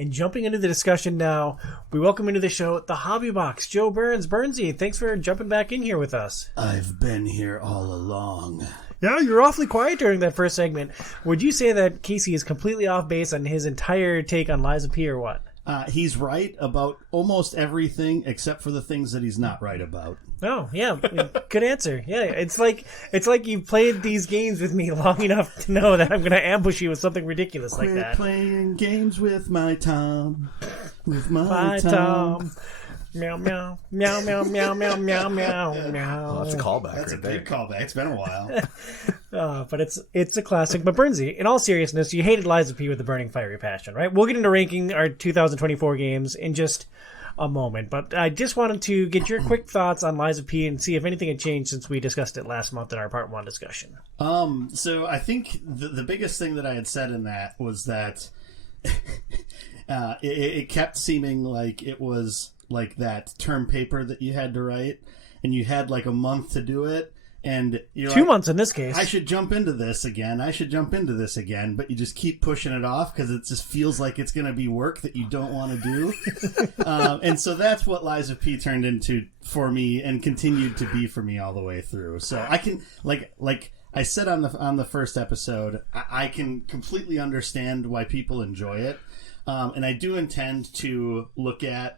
And jumping into the discussion now, we welcome into the show the Hobby Box, Joe Burns. Burnsy, thanks for jumping back in here with us. I've been here all along. Yeah, you were awfully quiet during that first segment. Would you say that Casey is completely off base on his entire take on Lies of P or what? He's right about almost everything except for the things that he's not right about. Oh, yeah. Good answer. Yeah, it's like you've played these games with me long enough to know that I'm going to ambush you with something ridiculous like that. Playing games with my Tom. With my Tom. Meow, meow, meow, meow, meow, meow, meow, meow, meow. Oh, that's a callback. That's a good callback. It's been a while. But it's a classic. But Burnsy, in all seriousness, you hated Lies of P with a burning fiery passion, right? We'll get into ranking our 2024 games in just a moment. But I just wanted to get your quick thoughts on Lies of P and see if anything had changed since we discussed it last month in our part 1 discussion. So I think the biggest thing that I had said in that was that it kept seeming like it was like that term paper that you had to write, and you had like a month to do it, and you're 2 months in this case. I should jump into this again, but you just keep pushing it off because it just feels like it's going to be work that you don't want to do. And so that's what Lies of P turned into for me and continued to be for me all the way through. So I can, like I said on the first episode, I can completely understand why people enjoy it. And I do intend to look at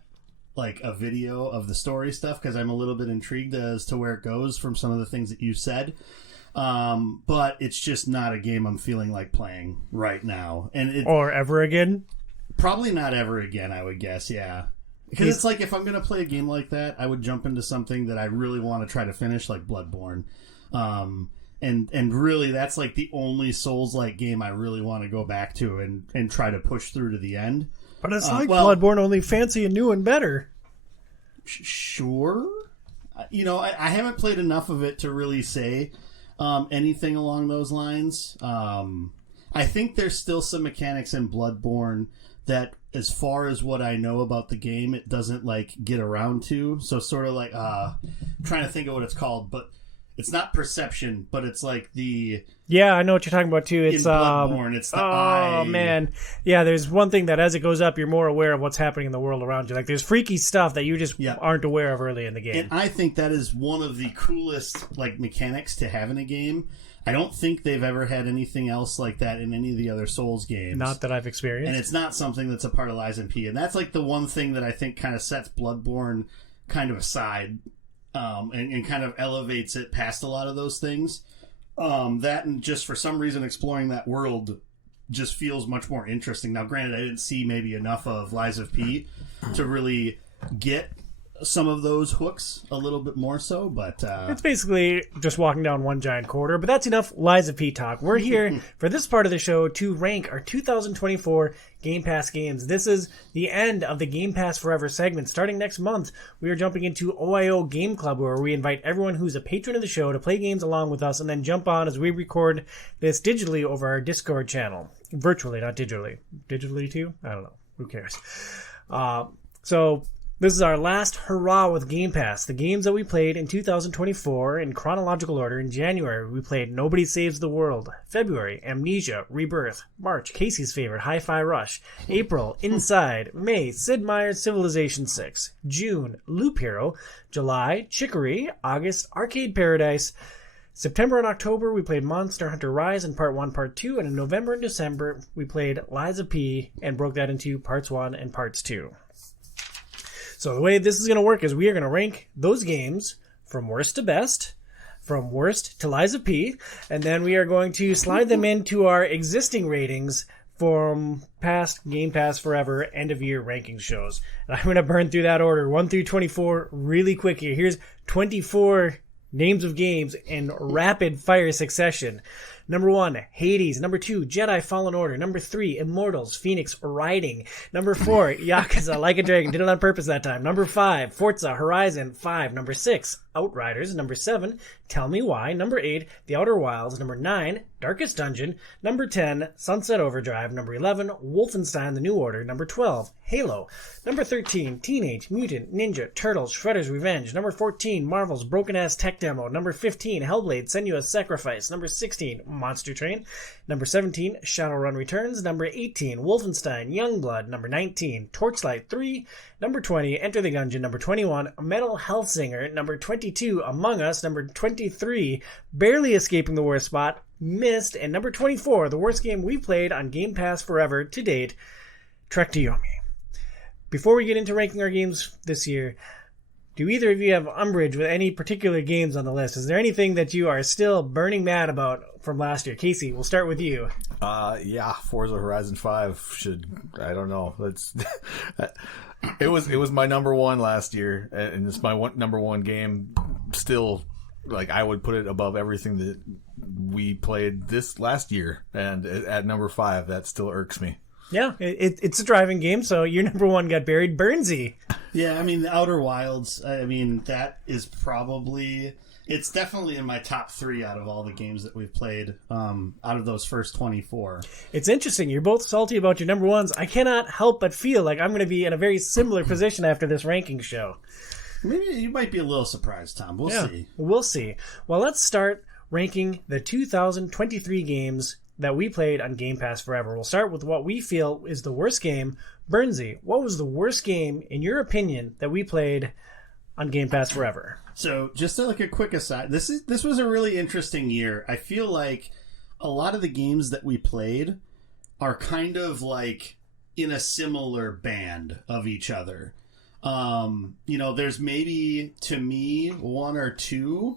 like a video of the story stuff because I'm a little bit intrigued as to where it goes from some of the things that you said. But it's just not a game I'm feeling like playing right now. Or ever again? Probably not ever again, I would guess, yeah. Because it's like if I'm going to play a game like that, I would jump into something that I really want to try to finish, like Bloodborne. And really, that's like the only Souls-like game I really want to go back to and try to push through to the end. But it's like Bloodborne, only fancy and new and better. Sure. I haven't played enough of it to really say anything along those lines. I think there's still some mechanics in Bloodborne that, as far as what I know about the game, it doesn't like get around to. So sort of like trying to think of what it's called, but it's not perception, but it's like the... Yeah, I know what you're talking about, too. It's in Bloodborne, it's the eye. Oh, man. Yeah, there's one thing that as it goes up, you're more aware of what's happening in the world around you. Like, there's freaky stuff that you just aren't aware of early in the game. And I think that is one of the coolest, like, mechanics to have in a game. I don't think they've ever had anything else like that in any of the other Souls games. Not that I've experienced. And it's not something that's a part of Lies of P. And that's, like, the one thing that I think kind of sets Bloodborne kind of aside. And kind of elevates it past a lot of those things. That and just for some reason exploring that world just feels much more interesting. Now, granted, I didn't see maybe enough of Lies of P to really get some of those hooks a little bit more so, but... It's basically just walking down one giant corridor, but that's enough Lies of P talk. We're here for this part of the show to rank our 2024 Game Pass games. This is the end of the Game Pass Forever segment. Starting next month, we are jumping into OiO Game Club, where we invite everyone who's a patron of the show to play games along with us and then jump on as we record this digitally over our Discord channel. Virtually, not digitally. Digitally too? I don't know. Who cares? So... This is our last hurrah with Game Pass. The games that we played in 2024 in chronological order. In January, we played Nobody Saves the World. February, Amnesia, Rebirth. March, Casey's favorite, Hi-Fi Rush. April, Inside. May, Sid Meier's Civilization 6. June, Loop Hero. July, Chicory. August, Arcade Paradise. September and October, we played Monster Hunter Rise in Part 1, Part 2. And in November and December, we played Lies of P and broke that into Parts 1 and Parts 2. So the way this is going to work is we are going to rank those games from worst to best, from worst to Lies of P, and then we are going to slide them into our existing ratings from past Game Pass Forever end-of-year ranking shows. And I'm going to burn through that order, 1 through 24, really quick here. Here's 24 names of games in rapid-fire succession. Number 1, Hades. Number 2, Jedi Fallen Order. Number 3, Immortals, Phoenix Riding. Number 4, Yakuza Like a Dragon. Did it on purpose that time. Number 5, Forza Horizon 5. Number 6, Outriders. Number 7, Tell Me Why. Number 8, The Outer Wilds. Number 9, Darkest Dungeon. Number 10, Sunset Overdrive. Number 11, Wolfenstein: The New Order. Number 12, Halo. Number 13, Teenage Mutant Ninja Turtles: Shredder's Revenge. Number 14, Marvel's Broken Ass Tech Demo. Number 15, Hellblade: Senua's Sacrifice. Number 16, Monster Train. Number 17, Shadowrun Returns. Number 18, Wolfenstein: Youngblood. Number 19, Torchlight 3. Number 20, Enter the Gungeon. Number 21, Metal Hellsinger. Number 22, Among Us. Number 23, barely escaping the worst spot, Myst. And number 24, the worst game we played on Game Pass Forever to date, Trek to Yomi. Before we get into ranking our games this year, do either of you have umbrage with any particular games on the list? Is there anything that you are still burning mad about from last year? Casey, we'll start with you. Yeah, Forza Horizon 5 should, I don't know. It was my number one last year, and it's my number one game. Still, like, I would put it above everything that we played this last year, and at number 5, that still irks me. Yeah, it's a driving game, so your number one got buried. Burnsy. Yeah, I mean, the Outer Wilds, I mean, that is probably... It's definitely in my top 3 out of all the games that we've played, out of those first 24. It's interesting. You're both salty about your number ones. I cannot help but feel like I'm going to be in a very similar position after this ranking show. Maybe you might be a little surprised, Tom. We'll see. We'll see. Well, let's start ranking the 2023 games that we played on Game Pass Forever. We'll start with what we feel is the worst game. Burnsy, what was the worst game, in your opinion, that we played on Game Pass Forever? So, just like a quick aside, this was a really interesting year. I feel like a lot of the games that we played are kind of like in a similar band of each other. There's maybe, to me, 1 or 2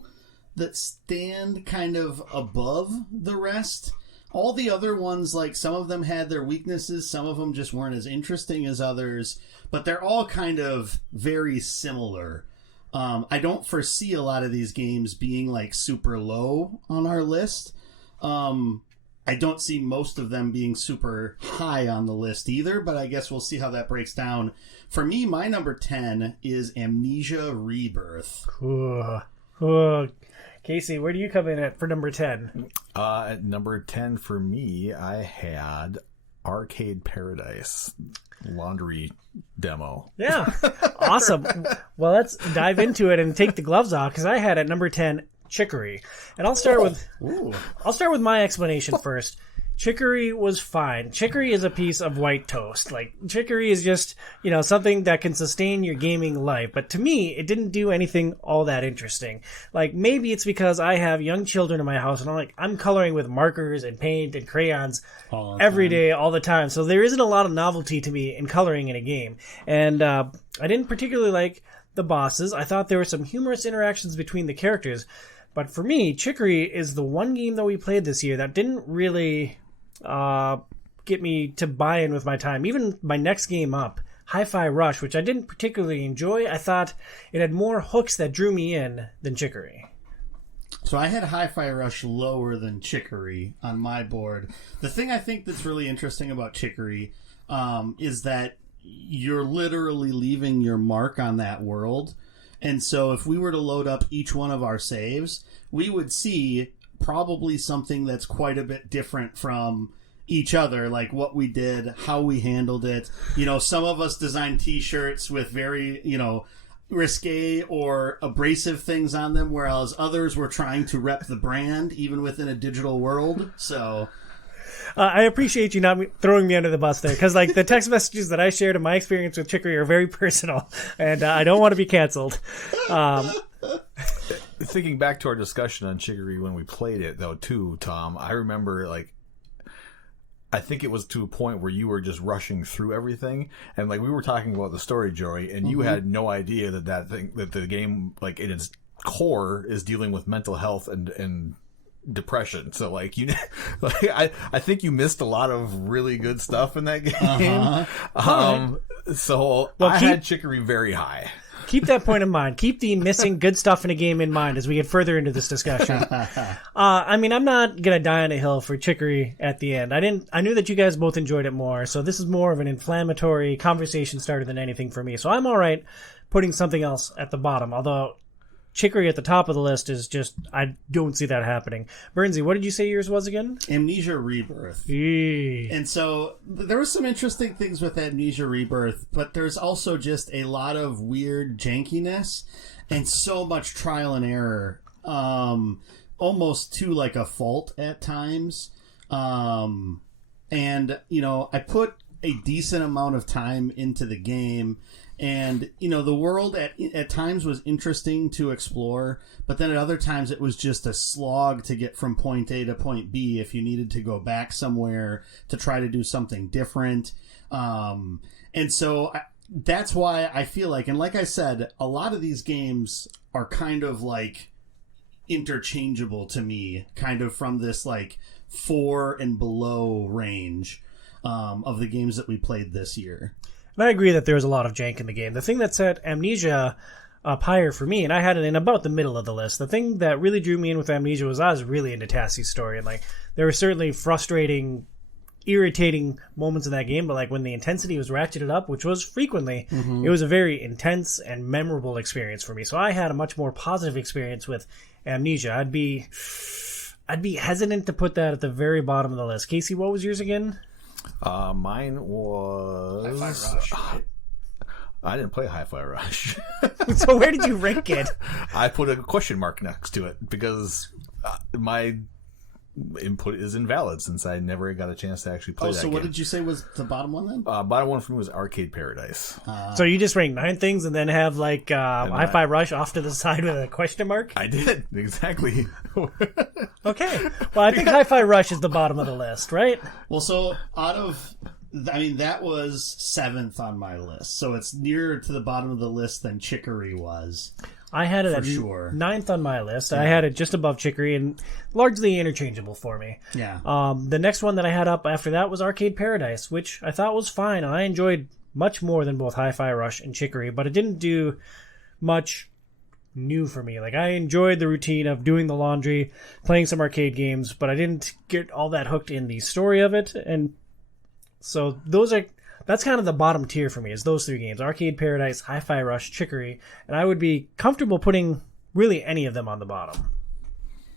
that stand kind of above the rest. All the other ones, like, some of them had their weaknesses, some of them just weren't as interesting as others, but they're all kind of very similar. I don't foresee a lot of these games being, like, super low on our list. I don't see most of them being super high on the list either, but I guess we'll see how that breaks down. For me, my number 10 is Amnesia Rebirth. Casey, where do you come in at for number 10? At number 10 for me, I had Arcade Paradise laundry demo. Yeah, awesome. Well, let's dive into it and take the gloves off, because I had at number 10 Chicory, and I'll start with my explanation first. Chicory was fine. Chicory is a piece of white toast. Like, Chicory is just, something that can sustain your gaming life. But to me, it didn't do anything all that interesting. Like, maybe it's because I have young children in my house, and I'm coloring with markers and paint and crayons every day, all the time. So there isn't a lot of novelty to me in coloring in a game. And I didn't particularly like the bosses. I thought there were some humorous interactions between the characters. But for me, Chicory is the one game that we played this year that didn't really get me to buy in with my time. Even my next game up, Hi-Fi Rush, which I didn't particularly enjoy, I thought it had more hooks that drew me in than Chicory. So I had Hi-Fi Rush lower than Chicory on my board. The thing I think that's really interesting about Chicory is that you're literally leaving your mark on that world. And so if we were to load up each one of our saves, we would see probably something that's quite a bit different from each other, like what we did, how we handled it. Some of us designed t-shirts with very, risque or abrasive things on them, whereas others were trying to rep the brand even within a digital world. So I appreciate you not throwing me under the bus there, because the text messages that I shared in my experience with Chicory are very personal, and I don't want to be canceled. Thinking back to our discussion on Chicory when we played it, though, too, Tom, I remember, I think it was to a point where you were just rushing through everything, and we were talking about the story, Joey, and you had no idea that the game, in its core, is dealing with mental health and depression. So I think you missed a lot of really good stuff in that game. I had Chicory very high. Keep that point in mind. Keep the missing good stuff in a game in mind as we get further into this discussion. I'm not gonna die on a hill for Chicory at the end. I knew that you guys both enjoyed it more, so this is more of an inflammatory conversation starter than anything for me. So I'm all right putting something else at the bottom. Although Chicory at the top of the list is just, I don't see that happening. Bernsey, what did you say yours was again? Amnesia Rebirth. Eee. And so there were some interesting things with Amnesia Rebirth, but there's also just a lot of weird jankiness and so much trial and error, almost to like a fault at times. And, I put a decent amount of time into the game. And, the world at times was interesting to explore, but then at other times it was just a slog to get from point A to point B if you needed to go back somewhere to try to do something different. And so that's why I feel like, and like I said, a lot of these games are kind of like interchangeable to me, kind of from this like 4 and below range of the games that we played this year. And I agree that there was a lot of jank in the game. The thing that set Amnesia up higher for me, and I had it in about the middle of the list, the thing that really drew me in with Amnesia was I was really into Tassie's story. And, like, there were certainly frustrating, irritating moments in that game, but, like, when the intensity was ratcheted up, which was frequently, it was a very intense and memorable experience for me. So I had a much more positive experience with Amnesia. I'd be hesitant to put that at the very bottom of the list. Casey, what was yours again? Mine was Hi-Fi Rush. I didn't play Hi-Fi Rush. So where did you rank it? I put a question mark next to it because my input is invalid since I never got a chance to actually play that so what game. did you say was the bottom one then? Bottom one for me was Arcade Paradise. So you just rank 9 things and then have like Hi-Fi Rush off to the side with a question mark? I did, exactly. Okay. Well, I think Hi-Fi Rush is the bottom of the list, right? Well, so that was 7th on my list. So it's nearer to the bottom of the list than Chicory was. I had it For at sure. 9th on my list. I had it just above Chicory and largely interchangeable for me. Yeah. The next one that I had up after that was Arcade Paradise, which I thought was fine, and I enjoyed much more than both Hi-Fi Rush and Chicory, but it didn't do much new for me. Like, I enjoyed the routine of doing the laundry, playing some arcade games, but I didn't get all that hooked in the story of it, and so that's kind of the bottom tier for me, is those 3 games: Arcade Paradise, Hi-Fi Rush, Chicory, and I would be comfortable putting really any of them on the bottom.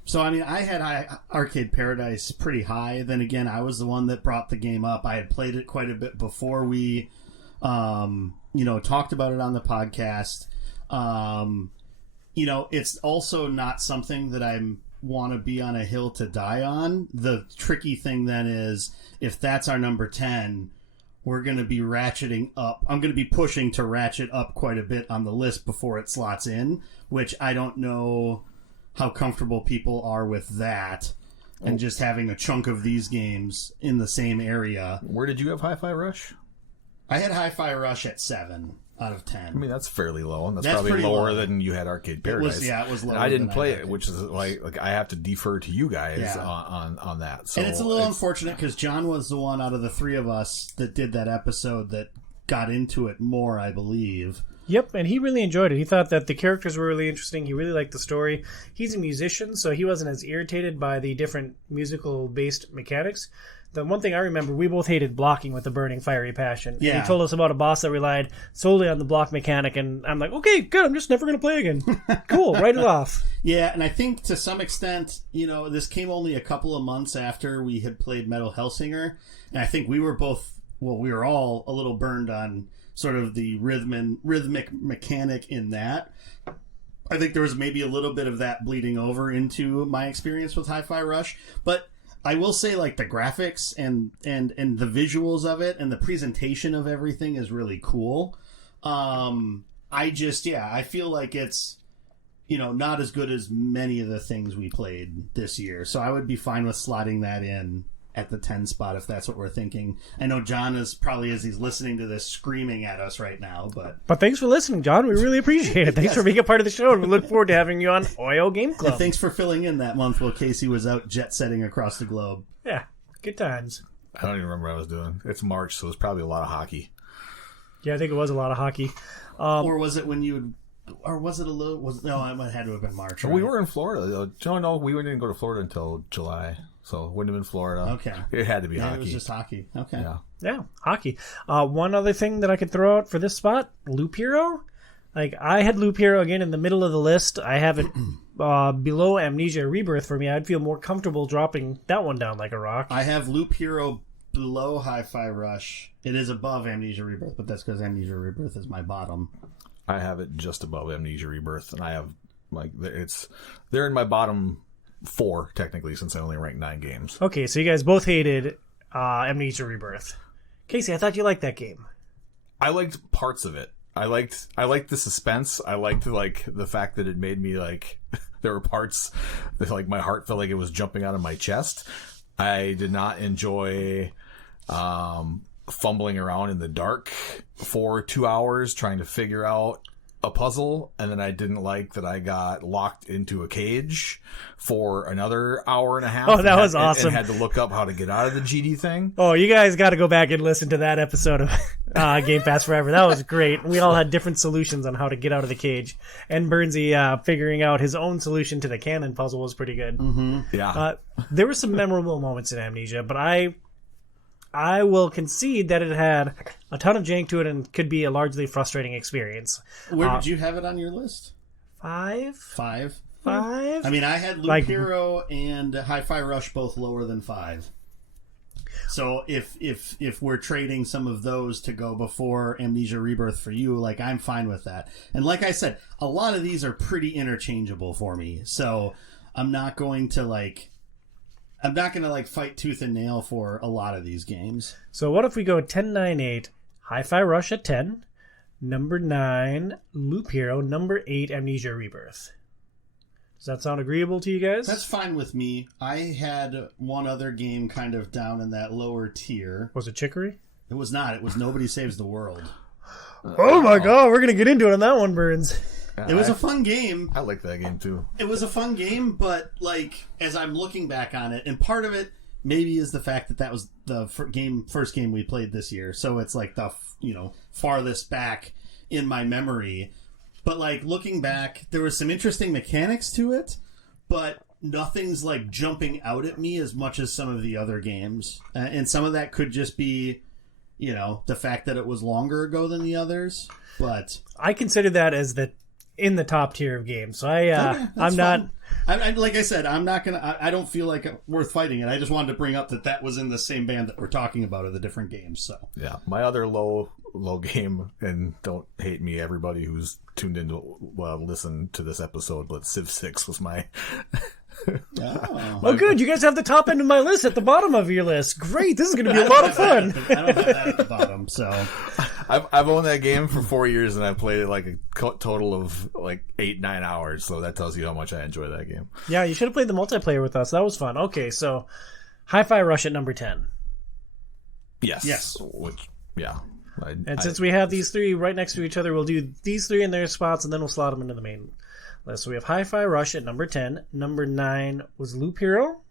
So, I mean, I had Arcade Paradise pretty high. Then again, I was the one that brought the game up. I had played it quite a bit before we, talked about it on the podcast. It's also not something that I want to be on a hill to die on. The tricky thing then is, if that's our number 10, we're going to be ratcheting up. I'm going to be pushing to ratchet up quite a bit on the list before it slots in, which I don't know how comfortable people are with that, and just having a chunk of these games in the same area. Where did you have Hi-Fi Rush? I had Hi-Fi Rush at 7 out of 10. I mean, that's fairly low, and that's That's probably lower low. than you had Arcade Paradise. It was lower. And I didn't than play had it, which is like I have to defer to you guys Yeah. on that. So And it's a little unfortunate because John was the one out of the 3 of us that did that episode that got into it more, I believe. Yep, and he really enjoyed it. He thought that the characters were really interesting. He really liked the story. He's a musician, so he wasn't as irritated by the different musical-based mechanics. The one thing I remember, we both hated blocking with a burning, fiery passion. Yeah. And he told us about a boss that relied solely on the block mechanic, and I'm like, okay, good, I'm just never going to play again. Cool, write it off. Yeah, and I think to some extent, this came only a couple of months after we had played Metal Hellsinger, and I think we were all a little burned on sort of the rhythmic mechanic in that. I think there was maybe a little bit of that bleeding over into my experience with Hi-Fi Rush, but I will say, like, the graphics and the visuals of it and the presentation of everything is really cool. I feel like it's, not as good as many of the things we played this year. So I would be fine with slotting that in at the 10 spot if that's what we're thinking. I know John is probably, as he's listening to this, screaming at us right now, But thanks for listening, John. We really appreciate it. Thanks for being a part of the show, and we look forward to having you on OiO Game Club. and thanks for filling in that month while Casey was out jet-setting across the globe. Yeah, good times. I don't even remember what I was doing. It's March, so it's probably a lot of hockey. Yeah, I think it was a lot of hockey. Or was it when you... Or was it a little... No, it had to have been March, right? We were in Florida. No, we didn't go to Florida until July, so it wouldn't have been Florida. Okay. It had to be Yeah, hockey. it was just hockey. Okay. Yeah. Yeah, hockey. One other thing that I could throw out for this spot, Loop Hero. Like, I had Loop Hero again in the middle of the list. I have it below Amnesia Rebirth for me. I'd feel more comfortable dropping that one down like a rock. I have Loop Hero below Hi-Fi Rush. It is above Amnesia Rebirth, but that's because Amnesia Rebirth is my bottom. I have it just above Amnesia Rebirth, and I have they're in my bottom 4 technically, since I only ranked 9 games. Okay, so you guys both hated Amnesia Rebirth. Casey, I thought you liked that game. I liked parts of it. I liked the suspense. I liked the fact that it made me there were parts that my heart felt like it was jumping out of my chest. I did not enjoy fumbling around in the dark for 2 hours trying to figure out a puzzle, and then I didn't like that I got locked into a cage for another hour and a half. Oh, that was awesome. And had to look up how to get out of the GD thing. Oh, you guys got to go back and listen to that episode of Game Pass Forever. That was great. We all had different solutions on how to get out of the cage. And Burnsy figuring out his own solution to the cannon puzzle was pretty good. Mm-hmm. Yeah. There were some memorable moments in Amnesia, but I will concede that it had a ton of jank to it and could be a largely frustrating experience. Where did you have it on your list? 5? 5? 5? I mean, I had Loop Hero and Hi-Fi Rush both lower than 5. So if we're trading some of those to go before Amnesia Rebirth for you, I'm fine with that. And like I said, a lot of these are pretty interchangeable for me. So I'm not going to fight tooth and nail for a lot of these games. So what if we go 10, 9, 8, Hi-Fi Rush at 10, number 9, Loop Hero, number 8, Amnesia Rebirth. Does that sound agreeable to you guys? That's fine with me. I had one other game kind of down in that lower tier. Was it Chicory? It was not. It was Nobody Saves the World. Oh my god, we're going to get into it on that one, Burns. It was a fun game. I like that game too. It was a fun game, but as I'm looking back on it, and part of it maybe is the fact that was the first game we played this year, so it's the farthest back in my memory. But looking back, there was some interesting mechanics to it, but nothing's jumping out at me as much as some of the other games, and some of that could just be the fact that it was longer ago than the others. But I consider that as in the top tier of games. So I'm not. Like I said, I'm not gonna. I don't feel like worth fighting it. I just wanted to bring up that was in the same band that we're talking about of the different games. So yeah, my other low game, and don't hate me, everybody who's tuned in to listen to this episode, but Civ 6 was my. Oh, good. You guys have the top end of my list at the bottom of your list. Great. This is going to be a lot of fun. I don't have that at the bottom, so. I've owned that game for 4 years, and I've played it a total of 8-9 hours, so that tells you how much I enjoy that game. Yeah, you should have played the multiplayer with us. That was fun. Okay, so Hi-Fi Rush at number 10. Yes. Since we have these three right next to each other, we'll do these three in their spots, and then we'll slot them into the main list. So we have Hi-Fi Rush at number 10. Number 9 was Loop Hero.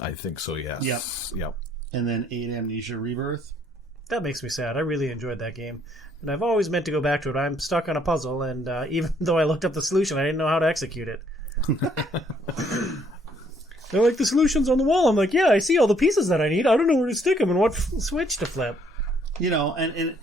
I think so, yes. Yep. And then 8, Amnesia Rebirth. That makes me sad. I really enjoyed that game. And I've always meant to go back to it. I'm stuck on a puzzle, and even though I looked up the solution, I didn't know how to execute it. They're the solution's on the wall. I'm yeah, I see all the pieces that I need. I don't know where to stick them and what switch to flip. And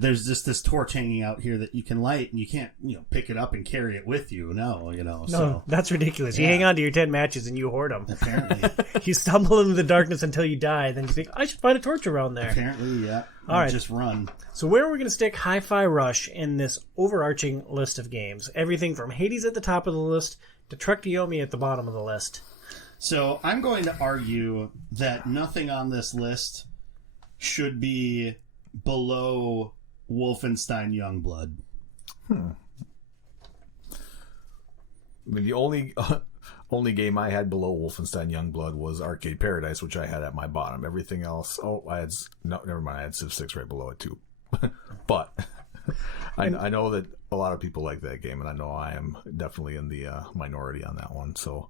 there's just this torch hanging out here that you can light, and you can't, pick it up and carry it with you. No, No, that's ridiculous. Yeah. You hang on to your 10 matches and you hoard them. Apparently. You stumble into the darkness until you die, then you think, I should find a torch around there. Apparently, yeah. All right. Just run. So where are we going to stick Hi-Fi Rush in this overarching list of games? Everything from Hades at the top of the list to Trek to Yomi at the bottom of the list. So I'm going to argue that nothing on this list should be below Wolfenstein Youngblood. The only game I had below Wolfenstein Youngblood was Arcade Paradise, which I had at my bottom. Everything else, never mind. I had Civ 6 right below it too. But I know that a lot of people like that game, and I know I am definitely in the minority on that one. So,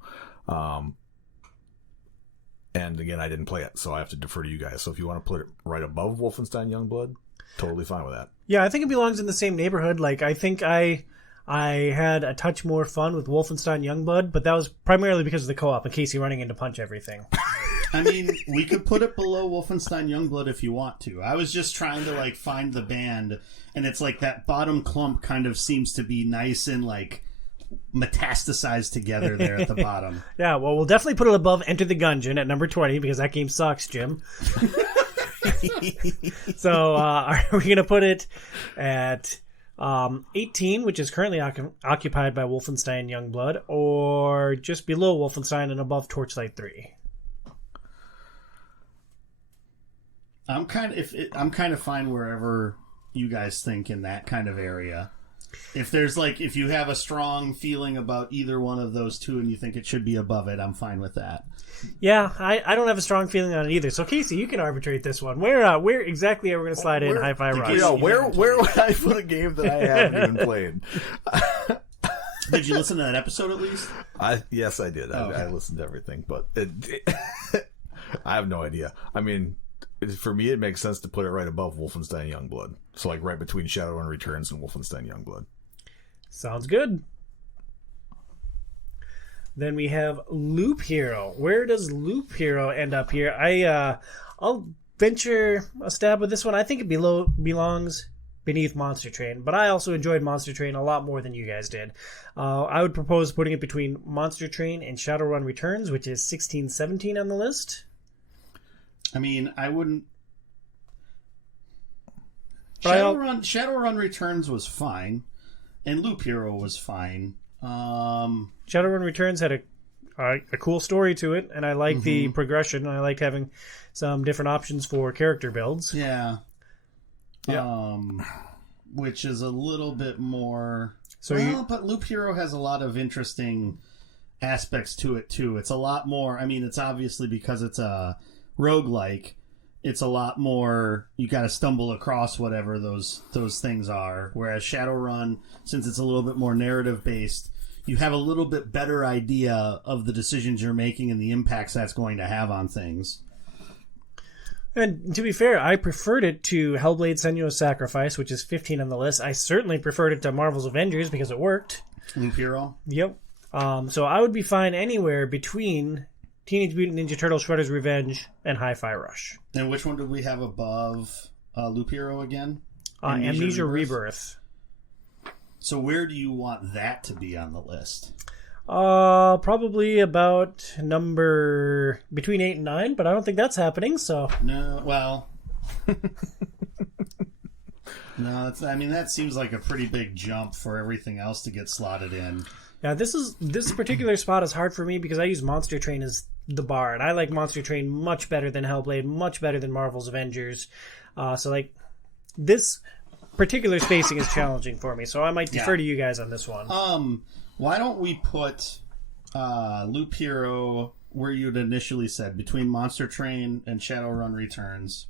and again, I didn't play it, so I have to defer to you guys. So if you want to put it right above Wolfenstein Youngblood, totally fine with that. Yeah, I think it belongs in the same neighborhood. I think I had a touch more fun with Wolfenstein Youngblood, but that was primarily because of the co-op and Casey running in to punch everything. I mean, we could put it below Wolfenstein Youngblood if you want to. I was just trying to like find the band, and it's like that bottom clump kind of seems to be nice and like metastasized together there at the bottom. Yeah, well, we'll definitely put it above Enter the Gungeon at number 20 because that game sucks, Jim. So are we going to put it at 18, which is currently occupied by Wolfenstein Youngblood, or just below Wolfenstein and above Torchlight 3? I'm kind of fine wherever you guys think in that kind of area. If you have a strong feeling about either one of those two and you think it should be above it, I'm fine with that. Yeah, I don't have a strong feeling on it either. So Casey, you can arbitrate this one. Where exactly are we going to slide in Hi-Fi Rush? Yeah, where would I put a game that I haven't even played? Did you listen to that episode at least? Yes, I did. Oh, okay. I listened to everything, but I have no idea. I mean, for me, it makes sense to put it right above Wolfenstein Youngblood. So, like, right between Shadowrun Returns and Wolfenstein Youngblood. Sounds good. Then we have Loop Hero. Where does Loop Hero end up here? I'll venture a stab with this one. I think it belongs beneath Monster Train, but I also enjoyed Monster Train a lot more than you guys did. I would propose putting it between Monster Train and Shadowrun Returns, which is 16-17 on the list. I mean, I wouldn't. Shadowrun Returns was fine, and Loop Hero was fine. Shadowrun Returns had a cool story to it, and I like the progression. I liked having some different options for character builds. Yeah. Which is a little bit more. But Loop Hero has a lot of interesting aspects to it too. It's a lot more. I mean, it's obviously because it's a roguelike. It's a lot more. You got to stumble across whatever those things are. Whereas Shadowrun, since it's a little bit more narrative based, you have a little bit better idea of the decisions you're making and the impacts that's going to have on things. And to be fair, I preferred it to Hellblade: Senua's Sacrifice, which is 15 on the list. I certainly preferred it to Marvel's Avengers because it worked. Loop Hero? Yep. So I would be fine anywhere between Teenage Mutant Ninja Turtles Shredder's Revenge and Hi-Fi Rush. And which one did we have above Loop Hero again? Amnesia Rebirth. So where do you want that to be on the list? Probably about number between 8 and 9, but I don't think that's happening. So no, well, no. That seems like a pretty big jump for everything else to get slotted in. Yeah, this particular spot is hard for me because I use Monster Train as the bar, and I like Monster Train much better than Hellblade, much better than Marvel's Avengers. So like this particular spacing is challenging for me, so I might defer to you guys on this one. Why don't we put Loop Hero where you'd initially said, between Monster Train and Shadowrun Returns?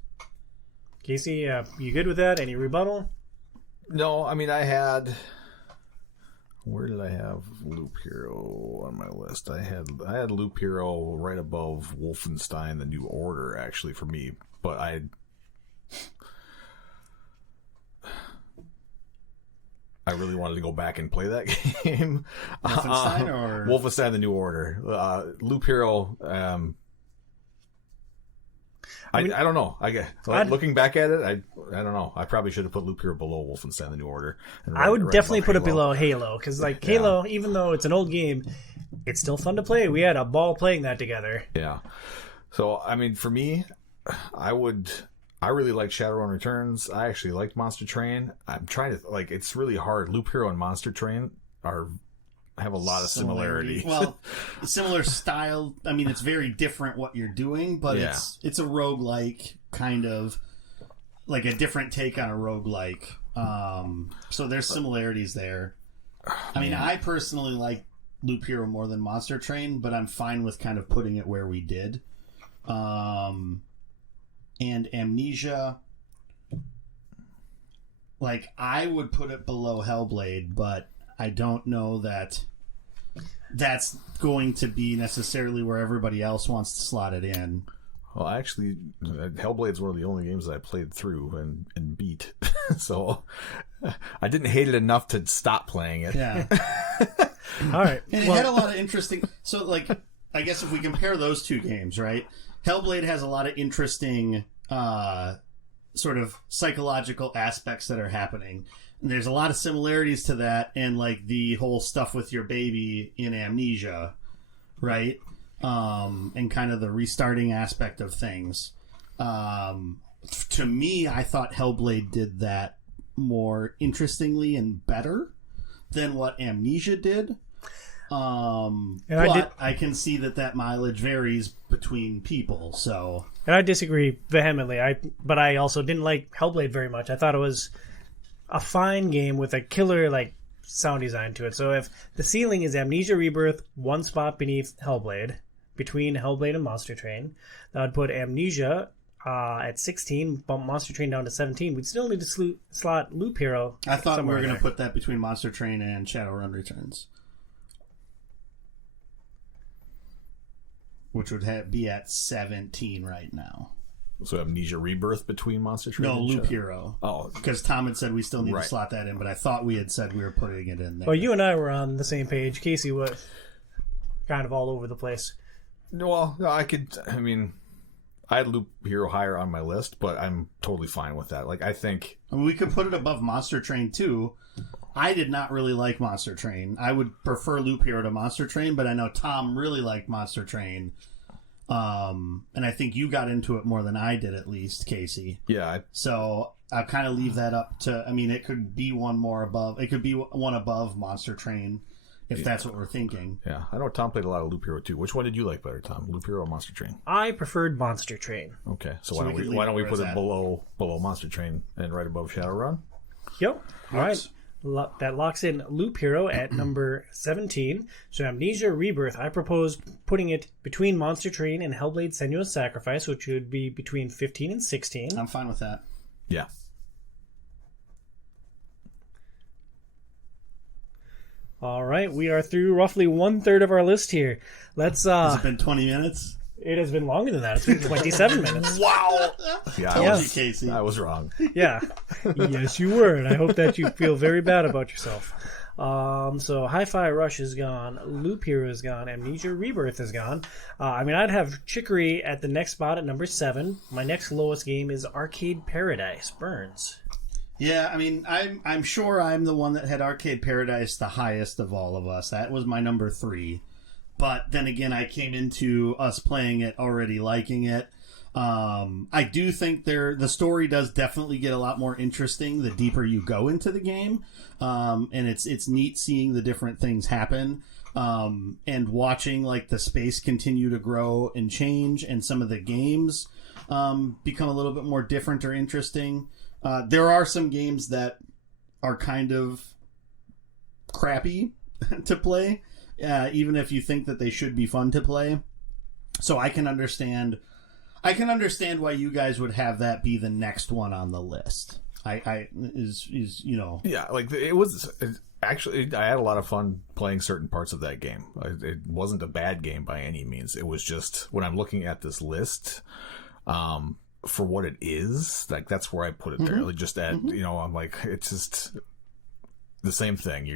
Casey, you good with that? Any rebuttal? No, I mean, where did I have Loop Hero on my list? I had Loop Hero right above Wolfenstein: The New Order, actually, for me, but I really wanted to go back and play that game. Wolfenstein or Wolfenstein: The New Order. Loop Hero. I don't know. Looking back at it, I don't know. I probably should have put Loop Hero below Wolfenstein: The New Order. I would definitely put it below Halo, because Halo, even though it's an old game, it's still fun to play. We had a ball playing that together. Yeah. So I mean, for me, I really like Shadowrun Returns. I actually liked Monster Train. I'm trying to it's really hard. Loop Hero and Monster Train have a lot of similarity. Well, similar style. I mean, it's very different what you're doing, but it's a roguelike, kind of like a different take on a roguelike. So there's similarities there. I mean, I personally like Loop Hero more than Monster Train, but I'm fine with kind of putting it where we did. And Amnesia, I would put it below Hellblade, but I don't know that that's going to be necessarily where everybody else wants to slot it in. Well, actually, Hellblade's one of the only games that I played through and beat. So I didn't hate it enough to stop playing it. Yeah. All right. And it had a lot of interesting... So, I guess if we compare those two games, right? Hellblade has a lot of interesting sort of psychological aspects that are happening. And there's a lot of similarities to that and like the whole stuff with your baby in Amnesia, right? And kind of the restarting aspect of things. To me, I thought Hellblade did that more interestingly and better than what Amnesia did. But I can see that mileage varies between people. So, and I disagree vehemently. But I also didn't like Hellblade very much. I thought it was a fine game with a killer like sound design to it. So if the ceiling is Amnesia Rebirth, one spot beneath Hellblade, between Hellblade and Monster Train, that would put Amnesia at 16, bump Monster Train down to 17. We'd still need to slot Loop Hero. I thought we were going to put that between Monster Train and Shadowrun Returns, which would be at 17 right now. So Amnesia Rebirth between Monster Train and Loop Hero. Oh. Because Tom had said we still need to slot that in, but I thought we had said we were putting it in there. Well, you and I were on the same page. Casey was kind of all over the place. Well, I had Loop Hero higher on my list, but I'm totally fine with that. Like, I mean, we could put it above Monster Train, too. I did not really like Monster Train. I would prefer Loop Hero to Monster Train, but I know Tom really liked Monster Train. And I think you got into it more than I did, at least, Casey. Yeah. So I'll kind of leave that up to, I mean, it could be one more above. It could be one above Monster Train, if that's what we're thinking. Yeah. I know Tom played a lot of Loop Hero, too. Which one did you like better, Tom? Loop Hero or Monster Train? I preferred Monster Train. Okay. So why don't we put it below Monster Train and right above Shadowrun? Yep. All right. That locks in Loop Hero at number 17. So Amnesia Rebirth, I propose putting it between Monster Train and Hellblade Senua's Sacrifice, which would be between 15 and 16. I'm fine with that. Yeah. All right, we are through roughly 1/3 of our list here. Let's. Has it been 20 minutes? It has been longer than that. It's been 27 minutes. Wow! Yeah, Told you, Casey. I was wrong. Yeah. Yes, you were, and I hope that you feel very bad about yourself. So Hi-Fi Rush is gone, Loop Hero is gone, Amnesia Rebirth is gone. I'd have Chicory at the next spot at number 7. My next lowest game is Arcade Paradise. Burns. Yeah, I mean, I'm sure I'm the one that had Arcade Paradise the highest of all of us. That was my number 3. But then again, I came into us playing it already liking it. I do think the story does definitely get a lot more interesting the deeper you go into the game. And it's neat seeing the different things happen. And watching like the space continue to grow and change and some of the games become a little bit more different or interesting. There are some games that are kind of crappy to play. Even if you think that they should be fun to play. So I can understand why you guys would have that be the next one on the list. Yeah, like actually, I had a lot of fun playing certain parts of that game. It wasn't a bad game by any means. It was just, when I'm looking at this list, for what it is, like, that's where I put it there. Like, just at, I'm like, it's just the same thing.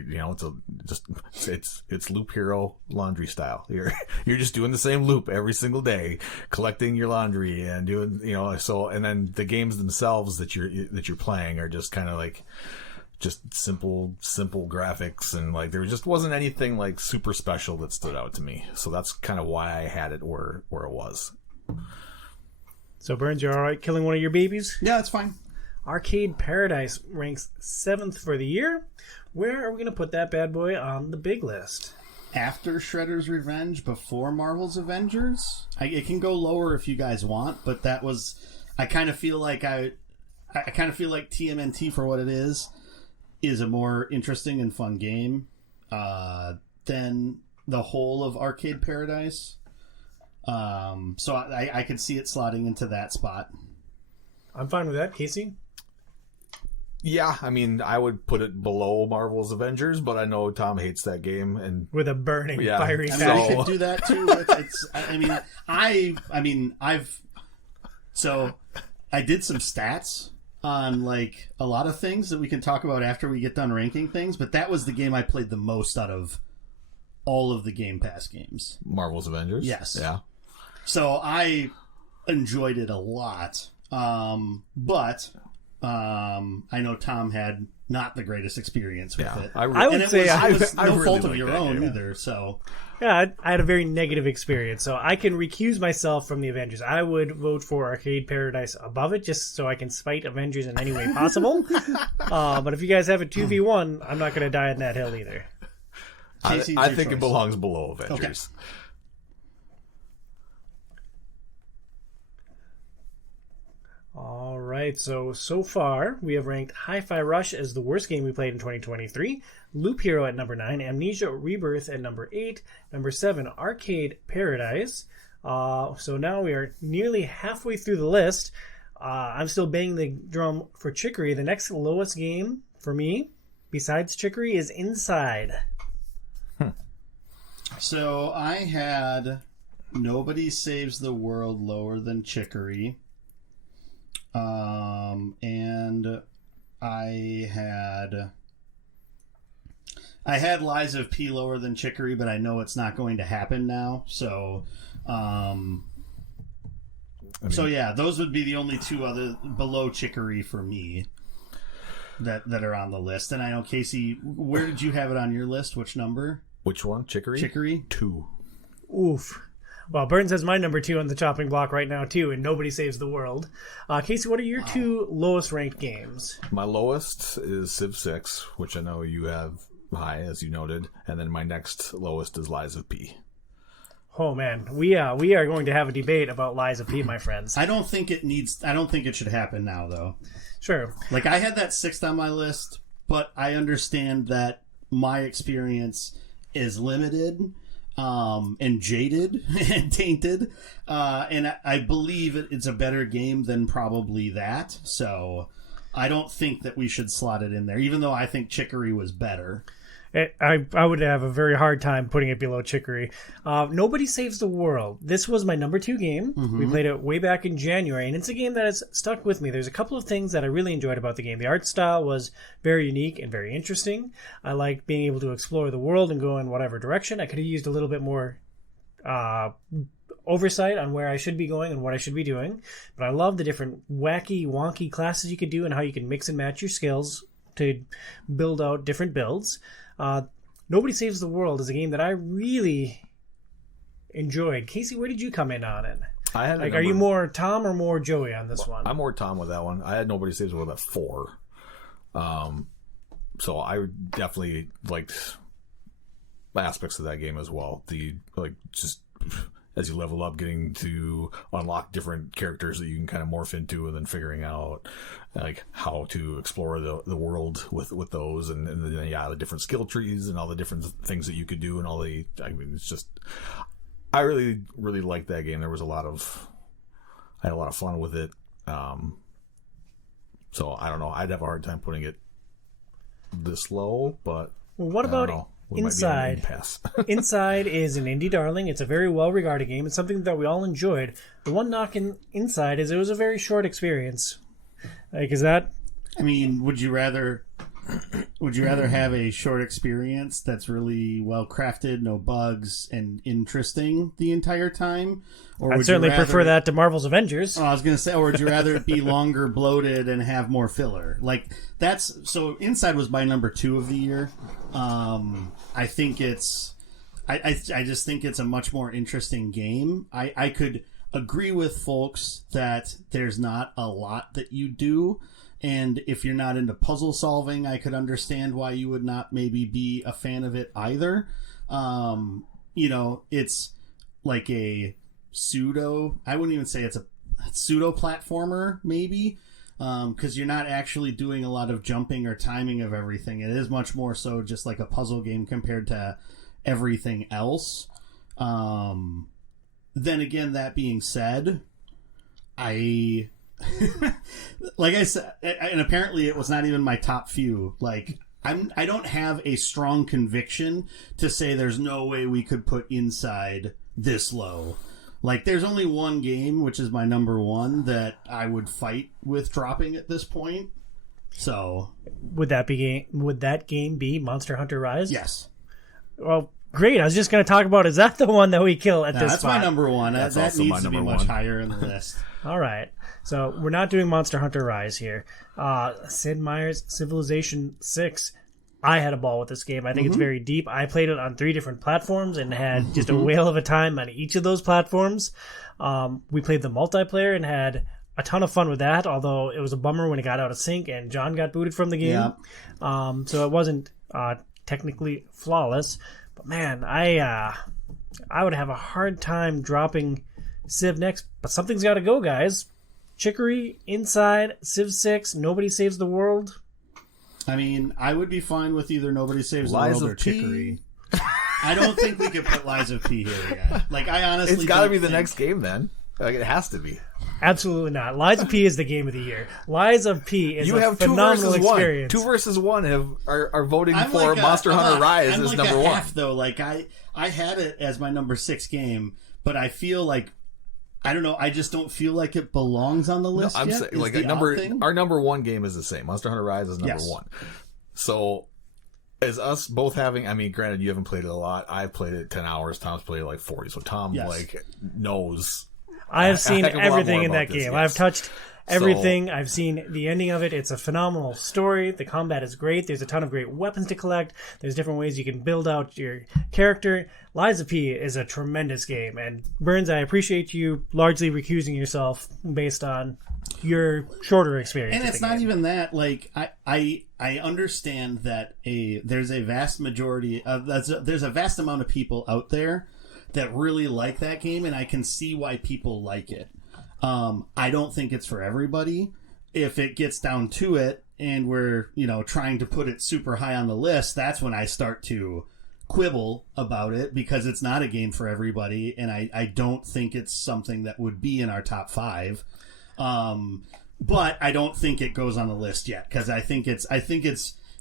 It's Loop Hero laundry style. You're just doing the same loop every single day, collecting your laundry and doing, and then the games themselves that you're playing are just kind of like just simple graphics, and like there just wasn't anything like super special that stood out to me. So that's kind of why I had it where it was. So Burns, you're all right killing one of your babies? Yeah, that's fine. Arcade Paradise ranks 7th for the year. Where are we going to put that bad boy on the big list? After Shredder's Revenge, before Marvel's Avengers? It can go lower if you guys want, but that was... I kind of feel like TMNT, for what it is a more interesting and fun game than the whole of Arcade Paradise. So I could see it slotting into that spot. I'm fine with that. Casey? Yeah, I mean, I would put it below Marvel's Avengers, but I know Tom hates that game, and with a burning, fiery passion. I could do that too. I did some stats on like a lot of things that we can talk about after we get done ranking things, but that was the game I played the most out of all of the Game Pass games. Marvel's Avengers? Yes. Yeah. So enjoyed it a lot. But I know Tom had not the greatest experience with it. I would say it was no really fault of like your that own game. either. So Yeah, I had a very negative experience, so I can recuse myself from the Avengers. I would vote for Arcade Paradise above it, just so I can spite Avengers in any way possible. But if you guys have a 2v1, I'm not going to die on that hill either. I Casey, it's your think it choice. belongs below Avengers. All right, so far we have ranked Hi-Fi Rush as the worst game we played in 2023, Loop Hero at number 9, Amnesia Rebirth at number 8, number 7, Arcade Paradise. So now we are nearly halfway through the list. I'm still banging the drum for Chicory. The next lowest game for me, besides Chicory, is Inside. So I had Nobody Saves the World lower than Chicory. And I had Lies of P lower than Chicory, but I know it's not going to happen now. So, so yeah, those would be the only two other below Chicory for me that are on the list. And I know, Casey, where did you have it on your list? Which number? Which one? Chicory? Chicory? 2. Oof. Well, Burns has my number 2 on the chopping block right now, too, and Nobody Saves the World. Casey, what are your two lowest ranked games? My lowest is Civ 6, which I know you have high, as you noted. And then my next lowest is Lies of P. Oh, man. We are going to have a debate about Lies of P, my friends. I don't think it should happen now, though. Sure. Like, I had that 6th on my list, but I understand that my experience is limited. And jaded and tainted. And I believe it's a better game than probably that. So I don't think that we should slot it in there, even though I think Chicory was better. I would have a very hard time putting it below Chicory. Nobody Saves the World. This was my number 2 game. We played it way back in January, and it's a game that has stuck with me. There's a couple of things that I really enjoyed about the game. The art style was very unique and very interesting. I liked being able to explore the world and go in whatever direction. I could have used a little bit more oversight on where I should be going and what I should be doing. But I love the different wacky, wonky classes you could do and how you can mix and match your skills to build out different builds. Nobody Saves the World is a game that I really enjoyed. Casey, where did you come in on it? Are you more Tom or more Joey on this one? I'm more Tom with that one. I had Nobody Saves the World at 4. So I definitely liked aspects of that game as well. Just as you level up, getting to unlock different characters that you can kind of morph into, and then figuring out like how to explore the world with those, and then the different skill trees and all the different things that you could do, and it's just, I really really liked that game. I had a lot of fun with it. So I don't know. I'd have a hard time putting it this low, but what about Inside? Inside is an indie darling. It's a very well-regarded game. It's something that we all enjoyed. The one knock in Inside is it was a very short experience. Is that? I mean, would you rather have a short experience that's really well crafted, no bugs, and interesting the entire time? Or I'd certainly prefer that to Marvel's Avengers. Oh, I was going to say, or would you rather it be longer, bloated, and have more filler? So Inside was my number 2 of the year. I think I just think it's a much more interesting game. I could agree with folks that there's not a lot that you do. And if you're not into puzzle solving, I could understand why you would not maybe be a fan of it either. It's like a I wouldn't even say it's a pseudo platformer, maybe, because you're not actually doing a lot of jumping or timing of everything. It is much more so just like a puzzle game compared to everything else. Then again, that being said, like I said, and apparently it was not even my top few. Like, I don't have a strong conviction to say there's no way we could put Inside this low. Like, there's only one game, which is my number 1, that I would fight with dropping at this point. So, would that game be Monster Hunter Rise? Yes. Well, Great. I was just going to talk about, is that the one that we kill at this That's spot? my number one. That's that also needs my to be number much one. higher in the list. All right. So we're not doing Monster Hunter Rise here. Sid Meier's Civilization 6. I had a ball with this game. I think it's very deep. I played it on 3 different platforms and had just a whale of a time on each of those platforms. We played the multiplayer and had a ton of fun with that, although it was a bummer when it got out of sync and John got booted from the game. Yeah. So it wasn't technically flawless. But man, I would have a hard time dropping Civ next. But something's got to go, guys. Chicory, Inside, Civ 6, Nobody Saves the World. I mean, I would be fine with either Nobody Saves the Lies World of or P. Chicory. I don't think we could put Lies of P here yet. Like, I honestly It's got to don't be the think- next game then. Like, it has to be. Absolutely not. Lies of P is the game of the year. Lies of P is You a have 2 phenomenal versus experience. 1. 2 versus 1 are voting I'm for like Monster Hunter Rise I'm as like number a 1. half, though. Like, I had it as my number 6 game, but I feel like, I don't know, I just don't feel like it belongs on the list I'm yet. saying, is like the odd thing. our number 1 game is the same. Monster Hunter Rise is number Yes. 1. So, as us both having, I mean, granted, you haven't played it a lot. I've played it 10 hours. Tom's played it like 40. So Tom, Yes. like, knows. I have seen heck of a lot everything more in that about this, game. yes. I've touched everything. I've seen the ending of it. It's a phenomenal story. The combat is great. There's a ton of great weapons to collect. There's different ways you can build out your character. Lies of P is a tremendous game. And Burns, I appreciate you largely recusing yourself based on your shorter experience. And with it's the not game. even that. Like, I understand that there's a vast majority of there's a vast amount of people out there that really like that game, and I can see why people like it. I don't think it's for everybody. If it gets down to it, and we're trying to put it super high on the list, that's when I start to quibble about it, because it's not a game for everybody, and I don't think it's something that would be in our top 5. But I don't think it goes on the list yet, because I think it's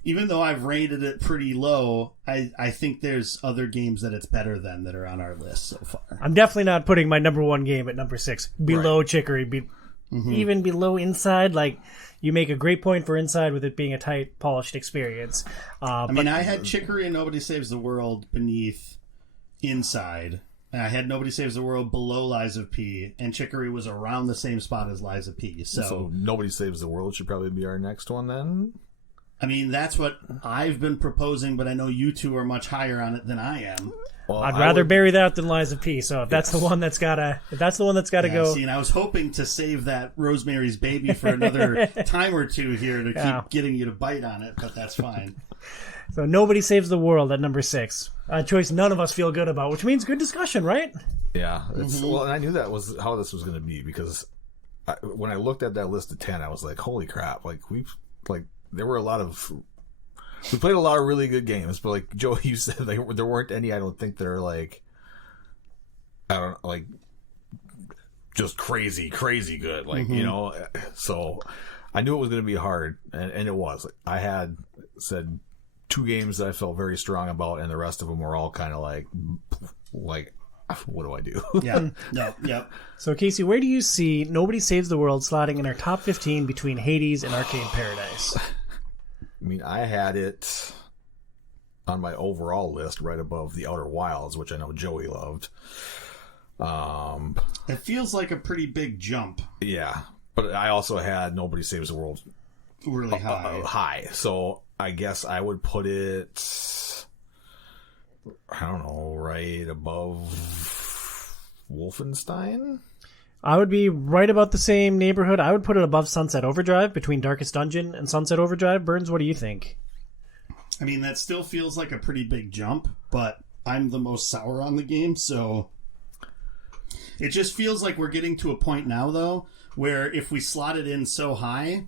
even though I've rated it pretty low, I think there's other games that it's better than that are on our list so far. I'm definitely not putting my number 1 game at number 6 below Chicory, even below Inside. Like, you make a great point for Inside with it being a tight, polished experience. I mean, I had Chicory and Nobody Saves the World beneath Inside. And I had Nobody Saves the World below Lies of P, and Chicory was around the same spot as Lies of P. So Nobody Saves the World should probably be our next one then. I mean, that's what I've been proposing, but I know you two are much higher on it than I am. Well, I'd rather bury that than Lies of P. So if that's the one that's gotta, go. See, and I was hoping to save that Rosemary's Baby for another time or two here to keep getting you to bite on it, but that's fine. So Nobody Saves the World at number 6. A choice none of us feel good about, which means good discussion, right? Yeah. Well, and I knew that was how this was going to be, because when I looked at that list of 10, I was like, holy crap. There were a lot of... We played a lot of really good games, but like Joe, you said, there weren't any, I don't think, that are just crazy good. So I knew it was going to be hard, and it was. I had said 2 games that I felt very strong about, and the rest of them were all kind of like, what do I do? Yeah. No. Yep. So Casey, where do you see Nobody Saves the World slotting in our top 15 between Hades and Arcade Paradise? I mean, I had it on my overall list right above The Outer Wilds, which I know Joey loved. It feels like a pretty big jump. Yeah, but I also had Nobody Saves the World Really high. So I guess I would put it, I don't know, right above Wolfenstein? I would be right about the same neighborhood. I would put it above Sunset Overdrive, between Darkest Dungeon and Sunset Overdrive. Burns, what do you think? I mean, that still feels like a pretty big jump, but I'm the most sour on the game, so it just feels like we're getting to a point now, though, where if we slot it in so high,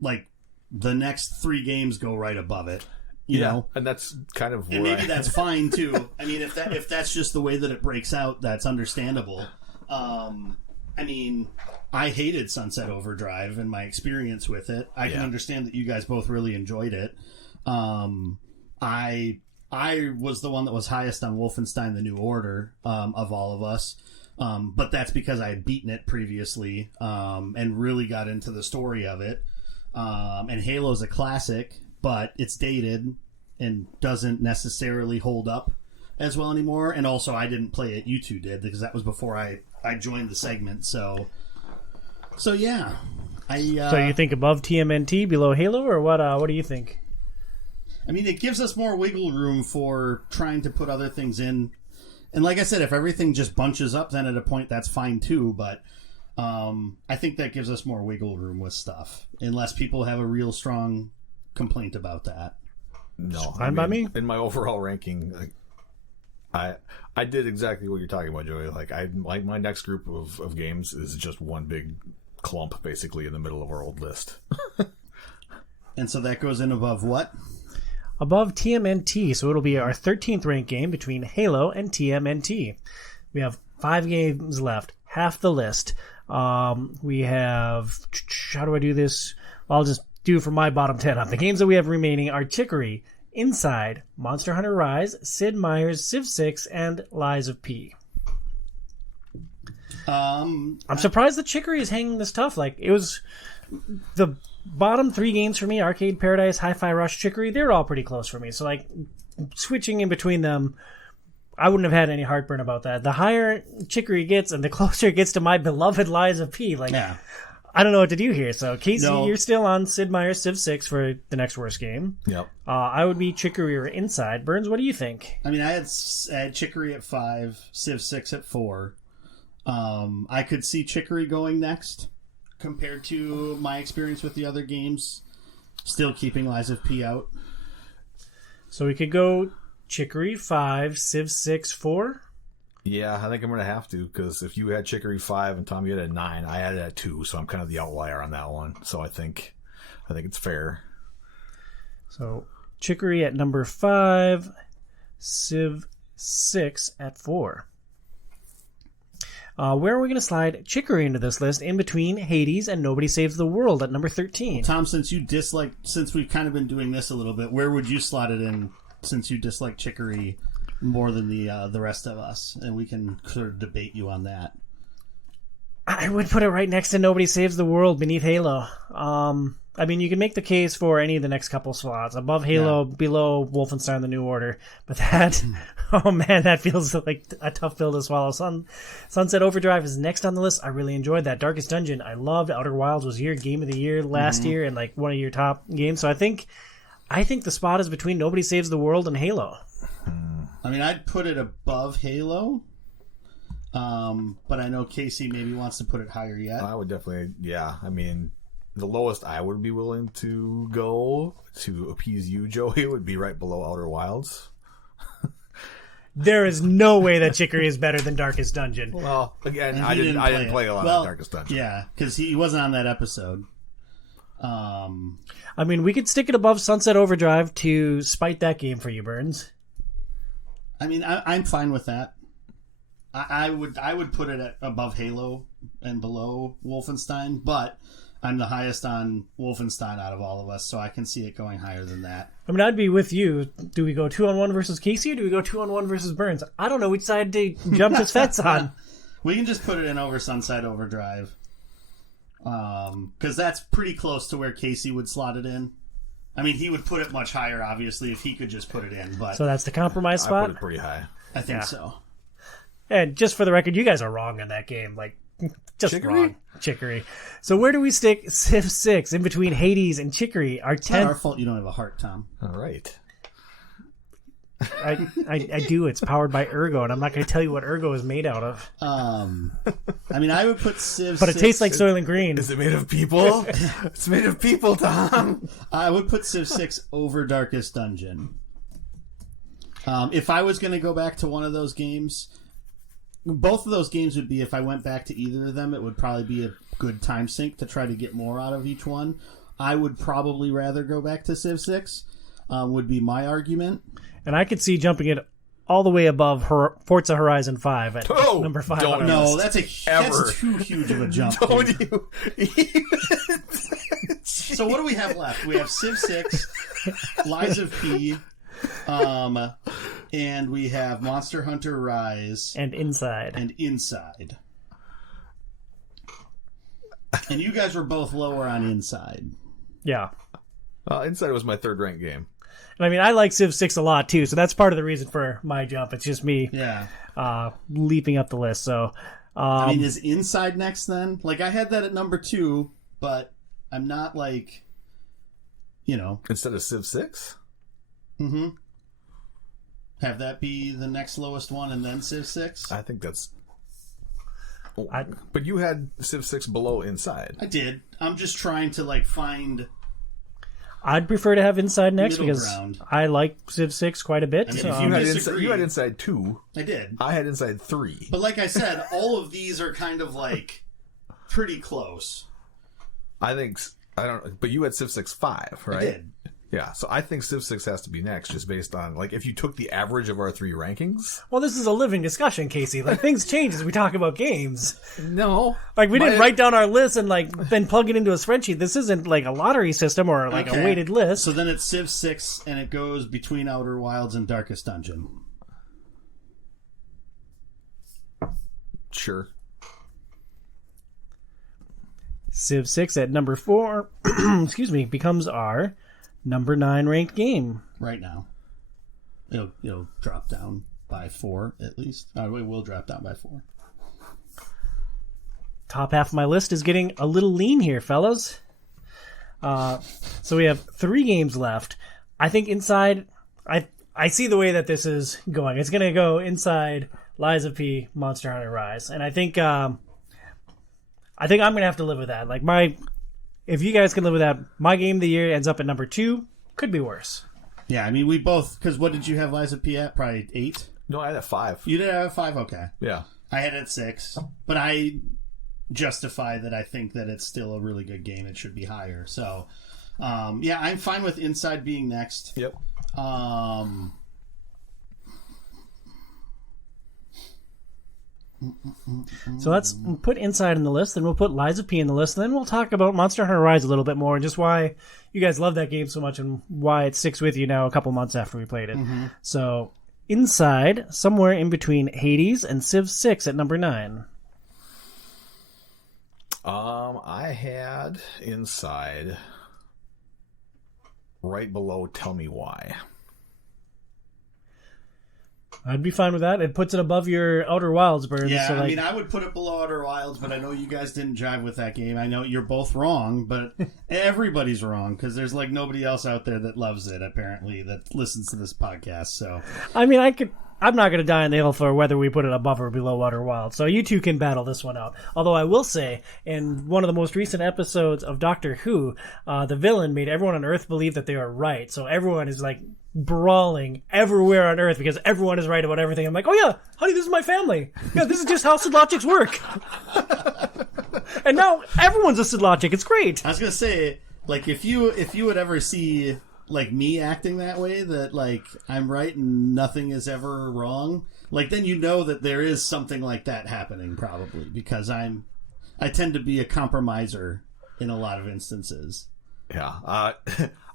like, the next 3 games go right above it. You know? And that's kind of and maybe that's fine, too. I mean, if that's just the way that it breaks out, that's understandable. I mean, I hated Sunset Overdrive and my experience with it. I can understand that you guys both really enjoyed it. I was the one that was highest on Wolfenstein: The New Order of all of us, but that's because I had beaten it previously and really got into the story of it. And Halo's a classic, but it's dated and doesn't necessarily hold up as well anymore. And also, I didn't play it. You two did, because that was before I joined the segment. So yeah. So you think above TMNT, below Halo, or what? What do you think? I mean, it gives us more wiggle room for trying to put other things in. And like I said, if everything just bunches up, then at a point that's fine too. But I think that gives us more wiggle room with stuff, unless people have a real strong complaint about that. No, fine by me. In my overall ranking, like, I did exactly what you're talking about, Joey. Like my next group of games is just one big clump, basically in the middle of our old list. And so that goes in above what? Above TMNT, so it'll be our 13th ranked game between Halo and TMNT. We have 5 games left, half the list. We have... How do I do this? I'll just do for my bottom 10 up. The games that we have remaining are Chicory, Inside, Monster Hunter Rise, Sid Meier's Civ 6, and Lies of P. I'm surprised that Chicory is hanging this tough. Like, it was... The bottom 3 games for me, Arcade Paradise, Hi-Fi Rush, Chicory, they're all pretty close for me. So, like, switching in between them, I wouldn't have had any heartburn about that. The higher Chicory gets and the closer it gets to my beloved Lies of P, like, yeah. I don't know what to do here. So, Casey, you're still on Sid Meier's Civ 6 for the next worst game. Yep. I would be Chicory or Inside. Burns, what do you think? I mean, I had Chicory at 5, Civ 6 at 4. I could see Chicory going next, compared to my experience with the other games, still keeping Lies of P out. So we could go Chicory 5, Civ 6, 4? Yeah, I think I'm going to have to, because if you had Chicory 5 and Tom, you had a 9, I had it at 2, so I'm kind of the outlier on that one. So I think it's fair. So Chicory at number 5, Civ 6 at 4. Where are we going to slide Chicory into this list in between Hades and Nobody Saves the World at number 13? Tom, since we've kind of been doing this a little bit, where would you slot it in, since you dislike Chicory more than the rest of us? And we can sort of debate you on that. I would put it right next to Nobody Saves the World beneath Halo. I mean, you can make the case for any of the next couple slots. Above Halo, below Wolfenstein The New Order. But that, oh man, that feels like a tough pill to swallow. Sunset Overdrive is next on the list. I really enjoyed that. Darkest Dungeon, I loved. Outer Wilds was your game of the year last year and like one of your top games. So I think the spot is between Nobody Saves the World and Halo. I mean, I'd put it above Halo. But I know Casey maybe wants to put it higher yet. I would definitely, yeah. I mean, the lowest I would be willing to go to appease you, Joey, would be right below Outer Wilds. There is no way that Chicory is better than Darkest Dungeon. Well, again, I didn't play a lot of Darkest Dungeon. Yeah, because he wasn't on that episode. I mean, we could stick it above Sunset Overdrive to spite that game for you, Burns. I mean, I'm fine with that. I would put it above Halo and below Wolfenstein, but I'm the highest on Wolfenstein out of all of us, so I can see it going higher than that. I mean, I'd be with you. Do we go 2-on-1 versus Casey, or do we go 2-on-1 versus Burns? I don't know which side to jump his fence on. We can just put it in over Sunset Overdrive, because that's pretty close to where Casey would slot it in. I mean, he would put it much higher, obviously, if he could just put it in. But so that's the compromise spot? I put it pretty high. I think so. And just for the record, you guys are wrong on that game. Like, just Chicory? Wrong. Chicory. So where do we stick Civ 6 in between Hades and Chicory? It's not our fault you don't have a heart, Tom. All right. I do. It's powered by Ergo, and I'm not going to tell you what Ergo is made out of. I mean, I would put Civ 6... But it tastes like Soylent Green. Is it made of people? It's made of people, Tom. I would put Civ 6 over Darkest Dungeon. If I was going to go back to one of those games... Both of those games would be, if I went back to either of them, it would probably be a good time sink to try to get more out of each one. I would probably rather go back to Civ 6, would be my argument. And I could see jumping it all the way above Forza Horizon 5 at number 5. No, that's too huge of a jump. Don't you? So what do we have left? We have Civ 6, Lies of P, and we have Monster Hunter Rise. And Inside. And you guys were both lower on Inside. Yeah. Inside was my third ranked game. And I mean, I like Civ 6 a lot too, so that's part of the reason for my jump. It's just me leaping up the list. So, I mean, is Inside next then? Like, I had that at number 2, but I'm not like, Instead of Civ 6? Mm-hmm. Have that be the next lowest one and then Civ 6? I think that's... But you had Civ 6 below Inside. I did. I'm just trying to, like, find... I'd prefer to have Inside next middle because ground. I like Civ 6 quite a bit. I mean, so if You had Inside 2. I did. I had Inside 3. But like I said, all of these are kind of, like, pretty close. But you had Civ 6 5, right? I did. Yeah, so I think Civ 6 has to be next, just based on, like, if you took the average of our 3 rankings. Well, this is a living discussion, Casey. Like, things change as we talk about games. No. Like, we didn't write down our list and, like, then plug it into a spreadsheet. This isn't, like, a lottery system or, like, a weighted list. So then it's Civ 6, and it goes between Outer Wilds and Darkest Dungeon. Sure. Civ 6 at number 4, becomes our number 9 ranked game. Right now. It'll drop down by 4, at least. It will drop down by 4. Top half of my list is getting a little lean here, fellas. So we have 3 games left. I think Inside... I see the way that this is going. It's going to go Inside, Lies of P, Monster Hunter Rise. And I think I'm going to have to live with that. Like, if you guys can live with that, my game of the year ends up at number 2. Could be worse. Yeah, I mean, we both... Because what did you have Lies of P at? Probably 8? No, I had 5. You did have 5? Okay. Yeah. I had it at 6. But I justify that I think that it's still a really good game. It should be higher. So, yeah, I'm fine with Inside being next. Yep. So let's put Inside in the list, then we'll put Lies of P in the list, and then we'll talk about Monster Hunter Rise a little bit more, and just why you guys love that game so much and why it sticks with you now a couple months after we played it. Mm-hmm. So Inside, somewhere in between Hades and Civ 6 at number 9. I had Inside right below Tell Me Why. I'd be fine with that. It puts it above your Outer Wilds, Burns. Yeah, so I mean, I would put it below Outer Wilds, but I know you guys didn't jive with that game. I know you're both wrong, but everybody's wrong because there's like nobody else out there that loves it, apparently, that listens to this podcast. So, I mean, I'm not going to die on the hill for whether we put it above or below Outer Wilds. So you two can battle this one out. Although I will say, in one of the most recent episodes of Doctor Who, the villain made everyone on Earth believe that they were right. So everyone is like brawling everywhere on Earth because everyone is right about everything. I'm like, oh yeah, honey, this is my family. Yeah, this is just how Sidlogics work. And now everyone's a Sidlogic. It's great. I was gonna say, like, if you would ever see like me acting that way, that like I'm right and nothing is ever wrong, like then you know that there is something like that happening probably because I tend to be a compromiser in a lot of instances. Yeah.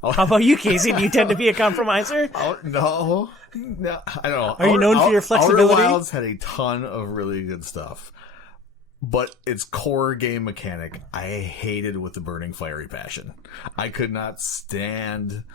How about you, Casey? Do you tend to be a compromiser? No, I don't know. Are you known for your flexibility? Outer Wilds had a ton of really good stuff, but its core game mechanic, I hated with the burning fiery passion. I could not stand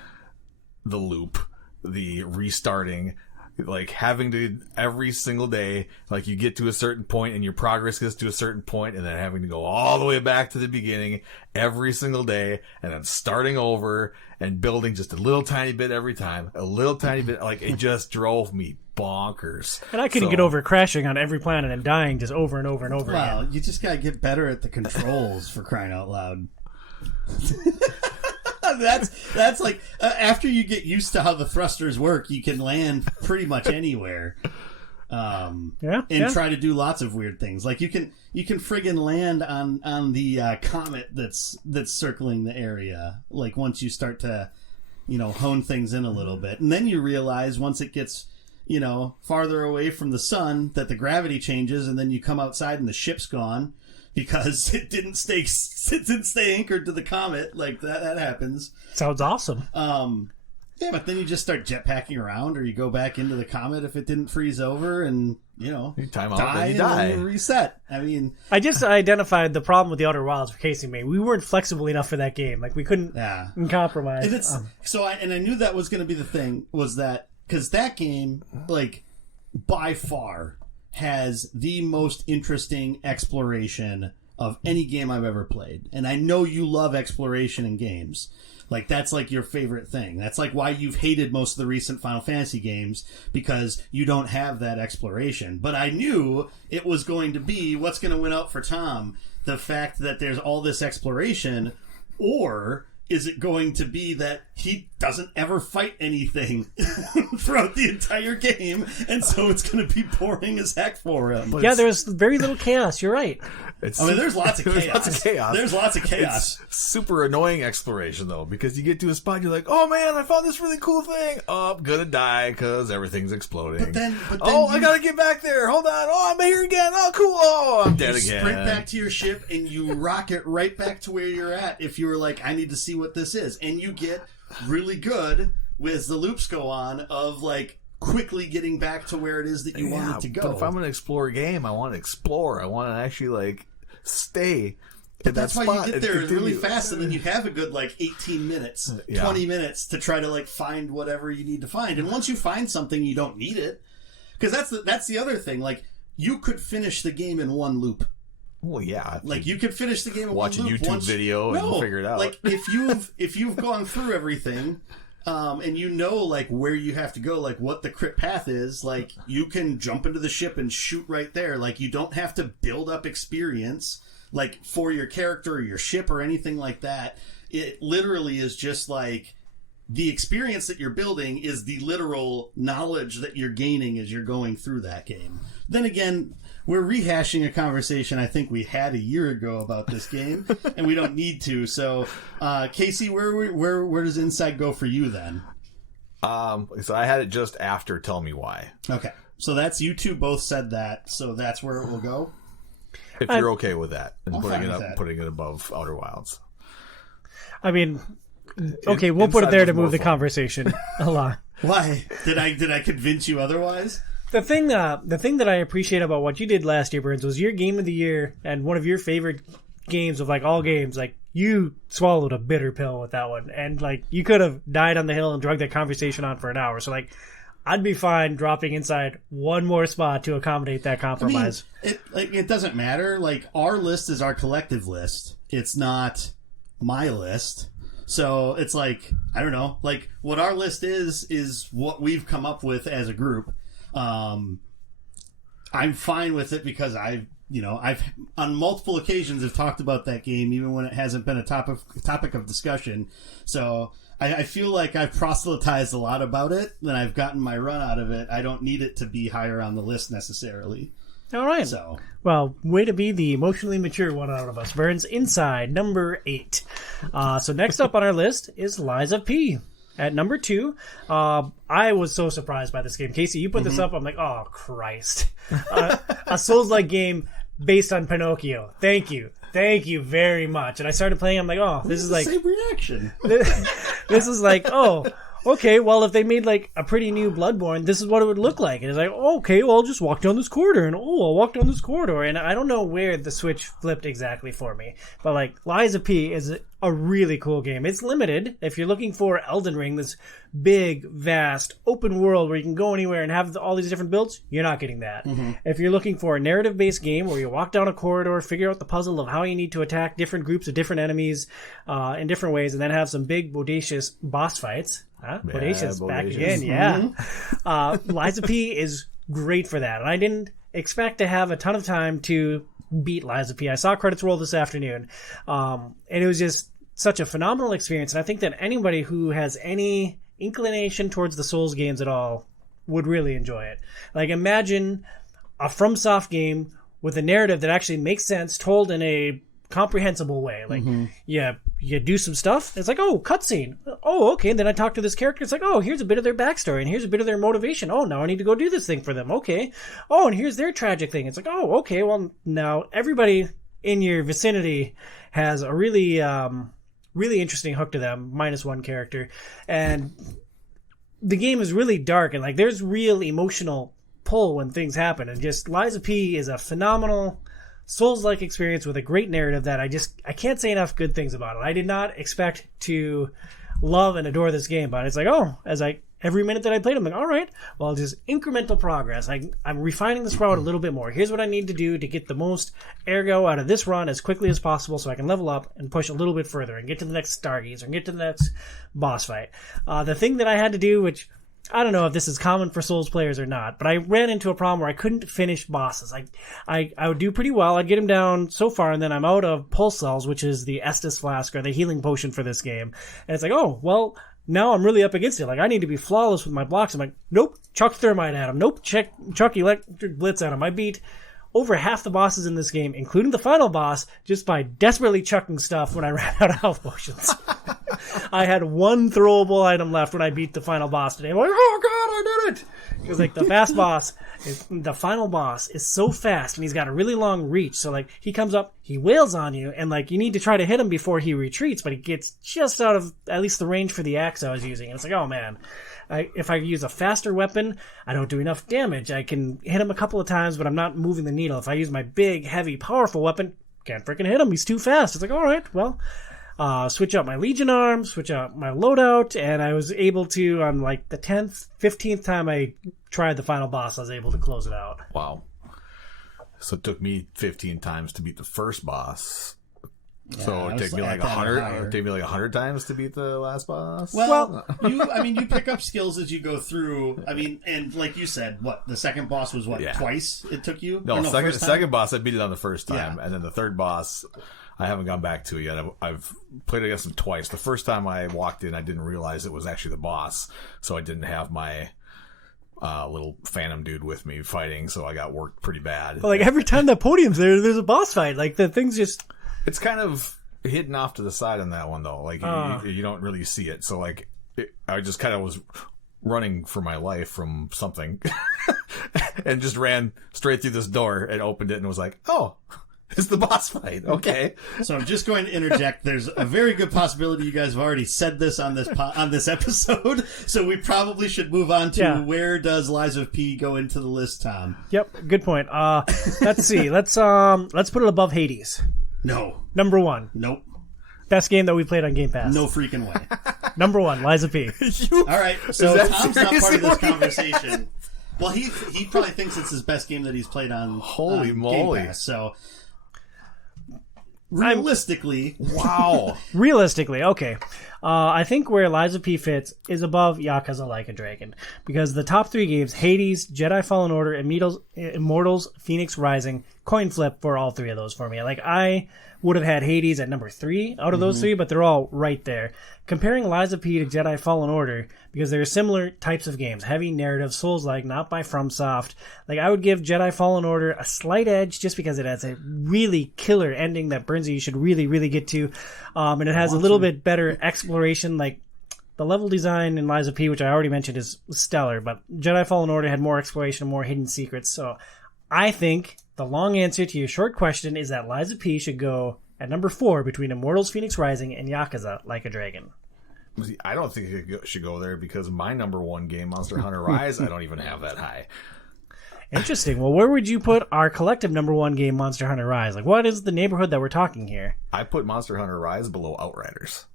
the loop, the restarting, like having to every single day, like you get to a certain point and your progress gets to a certain point and then having to go all the way back to the beginning every single day and then starting over and building just a little tiny bit every time, a little tiny bit. Like it just drove me bonkers. And I couldn't get over crashing on every planet and dying just over and over and over again. Well, you just gotta get better at the controls for crying out loud. That's like after you get used to how the thrusters work, you can land pretty much anywhere. Try to do lots of weird things. Like you can friggin' land on the comet that's circling the area. Like once you start to, hone things in a little bit, and then you realize once it gets farther away from the sun that the gravity changes, and then you come outside and the ship's gone. Because it didn't stay anchored to the comet. Like that happens. Sounds awesome. Yeah, but then you just start jetpacking around, or you go back into the comet if it didn't freeze over, and you time out, die then you die. and then reset. I mean, I just identified the problem with the Outer Wilds for Casey and me. We weren't flexible enough for that game. Like we couldn't compromise. And it's I knew that was going to be the thing, was that because that game, like, by far has the most interesting exploration of any game I've ever played. And I know you love exploration in games. Like, that's like your favorite thing. That's like why you've hated most of the recent Final Fantasy games, because you don't have that exploration. But I knew it was going to be what's going to win out for Tom. The fact that there's all this exploration, or is it going to be that he doesn't ever fight anything throughout the entire game, and so it's going to be boring as heck for him? Yeah, there's very little chaos. You're right. There's lots of chaos. There's lots of chaos. It's super annoying exploration, though, because you get to a spot, you're like, oh man, I found this really cool thing. Oh, I'm going to die because everything's exploding. But then I got to get back there. Hold on. Oh, I'm here again. Oh, cool. Oh, I'm dead again. Sprint back to your ship, and you rocket right back to where you're at if you were like, I need to see what this is. And you get really good with the loops go on of, like, quickly getting back to where it is that you wanted to go. But if I'm going to explore a game, I want to explore. I want to actually, like, stay. But that's why you get there really fast, and then you have a good, like, 18 minutes, 20 minutes to try to, like, find whatever you need to find. And once you find something, you don't need it. Because that's the other thing. Like, you could finish the game in one loop. Well, yeah. Like, you could finish the game in one loop. Watch a YouTube video and figure it out. Like, if you've gone through everything, and you know, like, where you have to go, like, what the crit path is, like, you can jump into the ship and shoot right there. Like, you don't have to build up experience, like, for your character or your ship or anything like that. It literally is just, like, the experience that you're building is the literal knowledge that you're gaining as you're going through that game. Then again, we're rehashing a conversation I think we had a year ago about this game, and we don't need to. So, Casey, where does Inside go for you then? So I had it just after Tell Me Why. Okay, so that's, you two both said that, so that's where it will go. If you're okay with that, and I'm putting it above Outer Wilds. I mean, okay, we'll put it there to move the conversation along. Why did I convince you otherwise? The thing that I appreciate about what you did last year, Burns, was your game of the year and one of your favorite games of, like, all games. Like, you swallowed a bitter pill with that one, and, like, you could have died on the hill and drug that conversation on for an hour. So, like, I'd be fine dropping Inside one more spot to accommodate that compromise. I mean, it doesn't matter. Like, our list is our collective list. It's not my list. So it's like, I don't know. Like, what our list is what we've come up with as a group. I'm fine with it because I've on multiple occasions have talked about that game, even when it hasn't been a topic of discussion. So I feel like I've proselytized a lot about it, and I've gotten my run out of it. I don't need it to be higher on the list necessarily. All right. So, well, way to be the emotionally mature one out of us, Burns. Inside, number 8. So next up on our list is Lies of P. At number 2, I was so surprised by this game. Casey, you put this up. I'm like, oh, Christ. A Souls-like game based on Pinocchio. Thank you. Thank you very much. And I started playing. I'm like, oh, this is like... same reaction. This is like, oh... Okay, well, if they made, like, a pretty new Bloodborne, this is what it would look like. And it's like, okay, well, I'll just walk down this corridor, and, I'll walk down this corridor. And I don't know where the switch flipped exactly for me. But, like, Lies of P is a really cool game. It's limited. If you're looking for Elden Ring, this big, vast, open world where you can go anywhere and have all these different builds, you're not getting that. If you're looking for a narrative-based game where you walk down a corridor, figure out the puzzle of how you need to attack different groups of different enemies in different ways, and then have some big, bodacious boss fights... Bodacious back again, yeah. Lies of P is great for that. And I didn't expect to have a ton of time to beat Lies of P. I saw credits roll this afternoon. And it was just such a phenomenal experience. And I think that anybody who has any inclination towards the Souls games at all would really enjoy it. Like, imagine a FromSoft game with a narrative that actually makes sense, told in a comprehensible way. Like, you do some stuff, it's like, oh, cutscene. Oh, okay, and then I talk to this character, it's like, oh, here's a bit of their backstory, and here's a bit of their motivation. Oh, now I need to go do this thing for them. Okay. Oh, and here's their tragic thing. It's like, oh, okay, well, now everybody in your vicinity has a really, really interesting hook to them, minus one character. And the game is really dark and like there's real emotional pull when things happen, and just Lies of P is a phenomenal Souls-like experience with a great narrative that I can't say enough good things about it. I did not expect to love and adore this game, but it's like, every minute that I played, I'm like, all right, well, just incremental progress. I'm refining this route a little bit more. Here's what I need to do to get the most ergo out of this run as quickly as possible so I can level up and push a little bit further and get to the next Stargaze or get to the next boss fight. The thing that I had to do, which I don't know if this is common for Souls players or not, but I ran into a problem where I couldn't finish bosses. I would do pretty well. I'd get them down so far, and then I'm out of Pulse Cells, which is the Estus Flask or the healing potion for this game. And it's like, oh, well, now I'm really up against it. Like, I need to be flawless with my blocks. I'm like, nope, chuck Thermite at him. Nope, chuck Electric Blitz at him. I beat over half the bosses in this game, including the final boss, just by desperately chucking stuff when I ran out of health potions. I had one throwable item left when I beat the final boss today. I'm like, oh god, I did it! Because like the final boss is so fast, and he's got a really long reach. So like he comes up, he wails on you, and like you need to try to hit him before he retreats, but he gets just out of at least the range for the axe I was using. And it's like, oh man. If I use a faster weapon, I don't do enough damage. I can hit him a couple of times, but I'm not moving the needle. If I use my big, heavy, powerful weapon, can't freaking hit him. He's too fast. It's like, all right, well, switch out my Legion arm, switch out my loadout, and I was able to, on like the 10th, 15th time I tried the final boss, I was able to close it out. Wow. So it took me 15 times to beat the first boss. Yeah, so it take me like 100. It take me like 100 times to beat the last boss. Well, you pick up skills as you go through. I mean, and like you said, the second boss was twice it took you? No, second boss I beat it on the first time, and then the third boss I haven't gone back to it yet. I've played against him twice. The first time I walked in, I didn't realize it was actually the boss, so I didn't have my little phantom dude with me fighting, so I got worked pretty bad. Well, like every time that podium's there's a boss fight. Like the thing's just. It's kind of hidden off to the side on that one, though. Like, you don't really see it. So, like, I just kind of was running for my life from something and just ran straight through this door and opened it and was like, oh, it's the boss fight. Okay. So I'm just going to interject. There's a very good possibility you guys have already said this on this episode, so we probably should move on to where does Lies of P go into the list, Tom? Yep, good point. Let's see. Let's put it above Hades. No. Number 1. Nope. Best game that we played on Game Pass. No freaking way. Number 1, Lies of P. All right, so Tom's not part of this conversation. Well, he probably thinks it's his best game that he's played on Holy moly. Game Pass, so realistically... Wow. Realistically, okay. I think where Lies of P fits is above Yakuza Like a Dragon. Because the top 3 games, Hades, Jedi Fallen Order, Immortals, Phoenix Rising, coin flip for all 3 of those for me. Like, I would have had Hades at number 3 out of those 3, but they're all right there. Comparing Lies of P to Jedi Fallen Order, because they're similar types of games, heavy narrative, Souls-like, not by FromSoft. Like, I would give Jedi Fallen Order a slight edge just because it has a really killer ending that Brinzy you should really, really get to. And it has a little bit better exploration. Like, the level design in Lies of P, which I already mentioned, is stellar, but Jedi Fallen Order had more exploration and more hidden secrets. So I think the long answer to your short question is that Lies of P should go at number 4 between Immortals, Phoenix Rising, and Yakuza Like a Dragon. I don't think it should go there because my number 1 game, Monster Hunter Rise, I don't even have that high. Interesting. Well, where would you put our collective number 1 game, Monster Hunter Rise? Like, what is the neighborhood that we're talking here? I put Monster Hunter Rise below Outriders.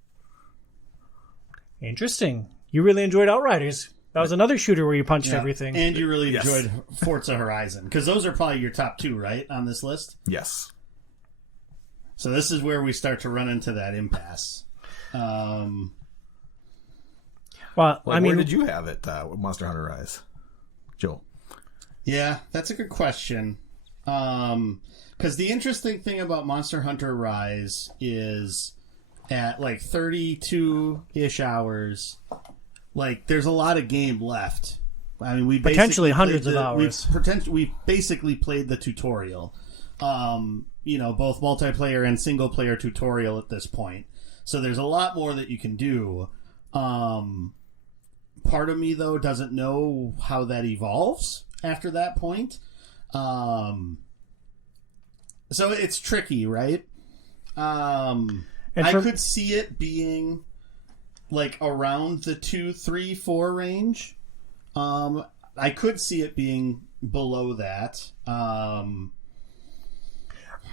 Interesting. You really enjoyed Outriders. That was another shooter where you punched everything. And you really enjoyed Forza Horizon. Because those are probably your top 2, right, on this list? Yes. So this is where we start to run into that impasse. Well, I mean, where did you have it with Monster Hunter Rise, Joe? Yeah, that's a good question. Because the interesting thing about Monster Hunter Rise is at like 32-ish hours, like there's a lot of game left. I mean, we potentially hundreds of hours. We basically played the tutorial. Both multiplayer and single player tutorial at this point. So there's a lot more that you can do. Part of me though doesn't know how that evolves after that point. So it's tricky, right? I could see it being like around the 2, 3, 4 range. I could see it being below that.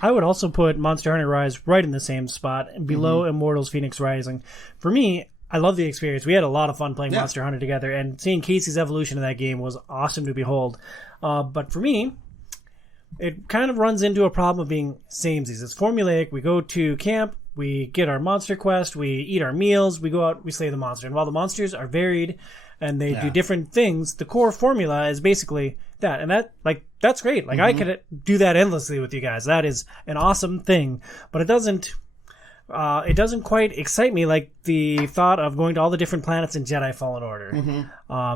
I would also put Monster Hunter Rise right in the same spot, below Immortals Phoenix Rising. For me, I love the experience. We had a lot of fun playing Monster Hunter together, and seeing Casey's evolution in that game was awesome to behold. But for me, it kind of runs into a problem of being samesies. It's formulaic. We go to camp, we get our monster quest, we eat our meals, we go out, we slay the monster. And while the monsters are varied and they do different things, the core formula is basically that. And that's great. Like, I could do that endlessly with you guys. That is an awesome thing. But it doesn't quite excite me like the thought of going to all the different planets in Jedi Fallen Order.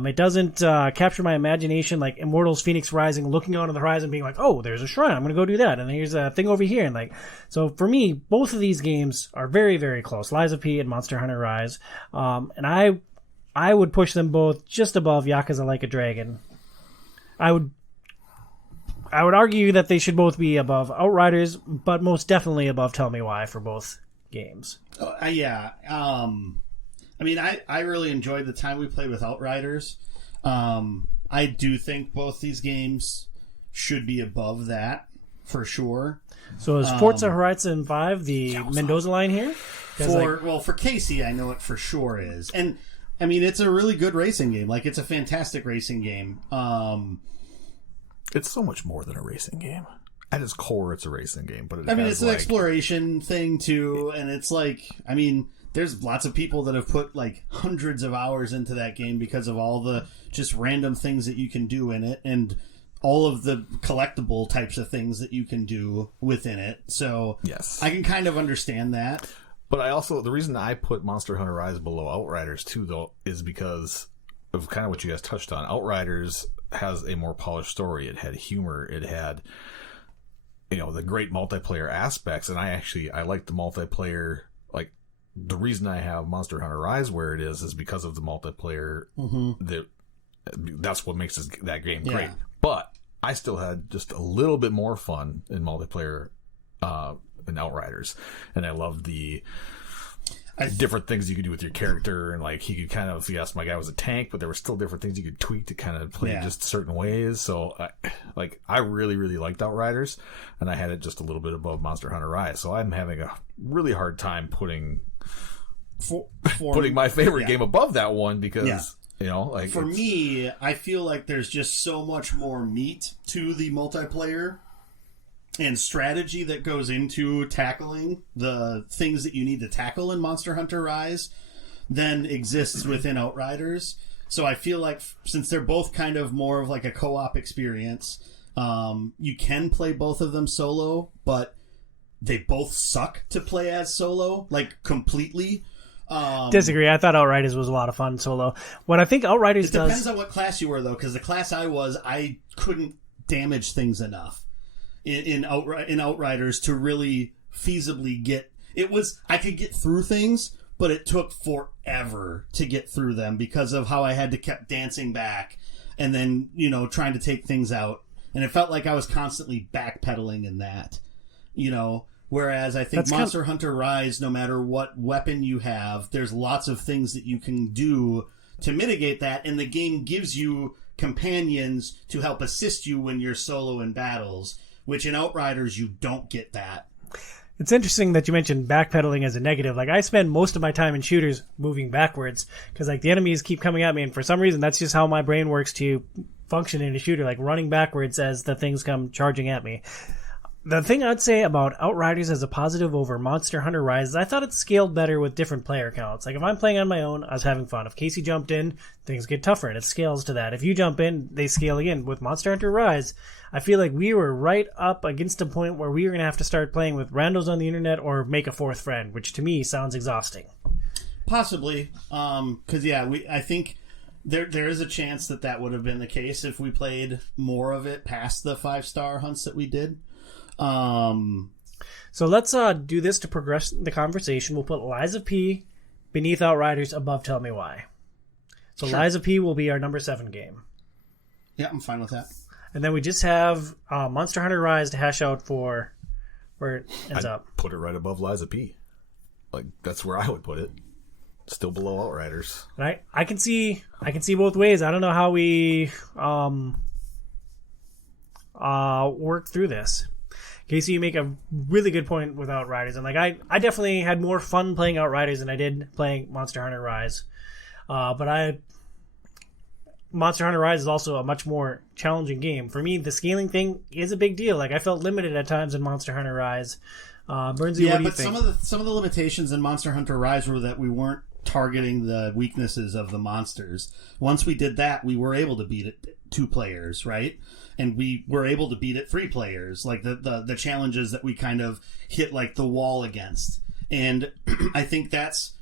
It doesn't capture my imagination like Immortals Phoenix Rising, looking out on the horizon being like, oh, there's a shrine, I'm going to go do that, and here's a thing over here. And so for me, both of these games are very, very close, Lies of P and Monster Hunter Rise. And I would push them both just above Yakuza Like a Dragon. I would argue that they should both be above Outriders, but most definitely above Tell Me Why for both games. Yeah. I mean, I really enjoyed the time we played with Outriders. I do think both these games should be above that for sure. So is Forza Horizon 5 the Mendoza line here? For Casey, I know it for sure is. And I mean, it's a really good racing game. Like, it's a fantastic racing game. It's so much more than a racing game. At its core, it's a racing game, but it's an exploration thing too, and it's like, I mean, there's lots of people that have put like hundreds of hours into that game because of all the just random things that you can do in it, and all of the collectible types of things that you can do within it. So yes, I can kind of understand that. But the reason I put Monster Hunter Rise below Outriders too, though, is because of kind of what you guys touched on. Outriders has a more polished story. It had humor. It had, the great multiplayer aspects, and I like the multiplayer. Like, the reason I have Monster Hunter Rise where it is because of the multiplayer. That's what makes that game great. But I still had just a little bit more fun in multiplayer in Outriders, and I loved the different things you could do with your character, and like he could kind of, yes, my guy was a tank, but there were still different things you could tweak to kind of play just certain ways. So I really, really liked Outriders, and I had it just a little bit above Monster Hunter Rise. So I'm having a really hard time putting my favorite game above that one because for me, I feel like there's just so much more meat to the multiplayer and strategy that goes into tackling the things that you need to tackle in Monster Hunter Rise than exists within Outriders. So I feel like since they're both kind of more of like a co-op experience, you can play both of them solo, but they both suck to play as solo, like completely. Disagree. I thought Outriders was a lot of fun solo. What I think Outriders does... It depends on what class you were, though, because the class I couldn't damage things enough in Outriders to really feasibly get... I could get through things, but it took forever to get through them because of how I had to keep dancing back and then, trying to take things out. And it felt like I was constantly backpedaling in that, Whereas I think Monster Hunter Rise, no matter what weapon you have, there's lots of things that you can do to mitigate that, and the game gives you companions to help assist you when you're solo in battles, which in Outriders you don't get that. It's interesting that you mentioned backpedaling as a negative. Like, I spend most of my time in shooters moving backwards because the enemies keep coming at me, and for some reason that's just how my brain works to function in a shooter, like running backwards as the things come charging at me. The thing I'd say about Outriders as a positive over Monster Hunter Rise is I thought it scaled better with different player counts. Like, if I'm playing on my own, I was having fun. If Casey jumped in, things get tougher, and it scales to that. If you jump in, they scale again. With Monster Hunter Rise, I feel like we were right up against a point where we were going to have to start playing with randos on the internet or make a fourth friend, which to me sounds exhausting. Possibly. Because, I think there is a chance that would have been the case if we played more of it past the 5-star hunts that we did. So let's do this to progress the conversation. We'll put Lies of P beneath Outriders, above Tell Me Why. So sure. Lies of P will be our number 7 game. Yeah, I'm fine with that. And then we just have Monster Hunter Rise to hash out for where it ends up. Put it right above Lies of P. Like, that's where I would put it. Still below Outriders. And I can see both ways. I don't know how we work through this. Casey, you make a really good point with Outriders, and like I definitely had more fun playing Outriders than I did playing Monster Hunter Rise. But Monster Hunter Rise is also a much more challenging game. For me, the scaling thing is a big deal. Like I felt limited at times in Monster Hunter Rise. Burnsy, what do you think? some of the limitations in Monster Hunter Rise were that we weren't targeting the weaknesses of the monsters. Once we did that, we were able to beat it 2 players, right? And we were able to beat it 3 players, like the challenges that we kind of hit like the wall against. And I think that's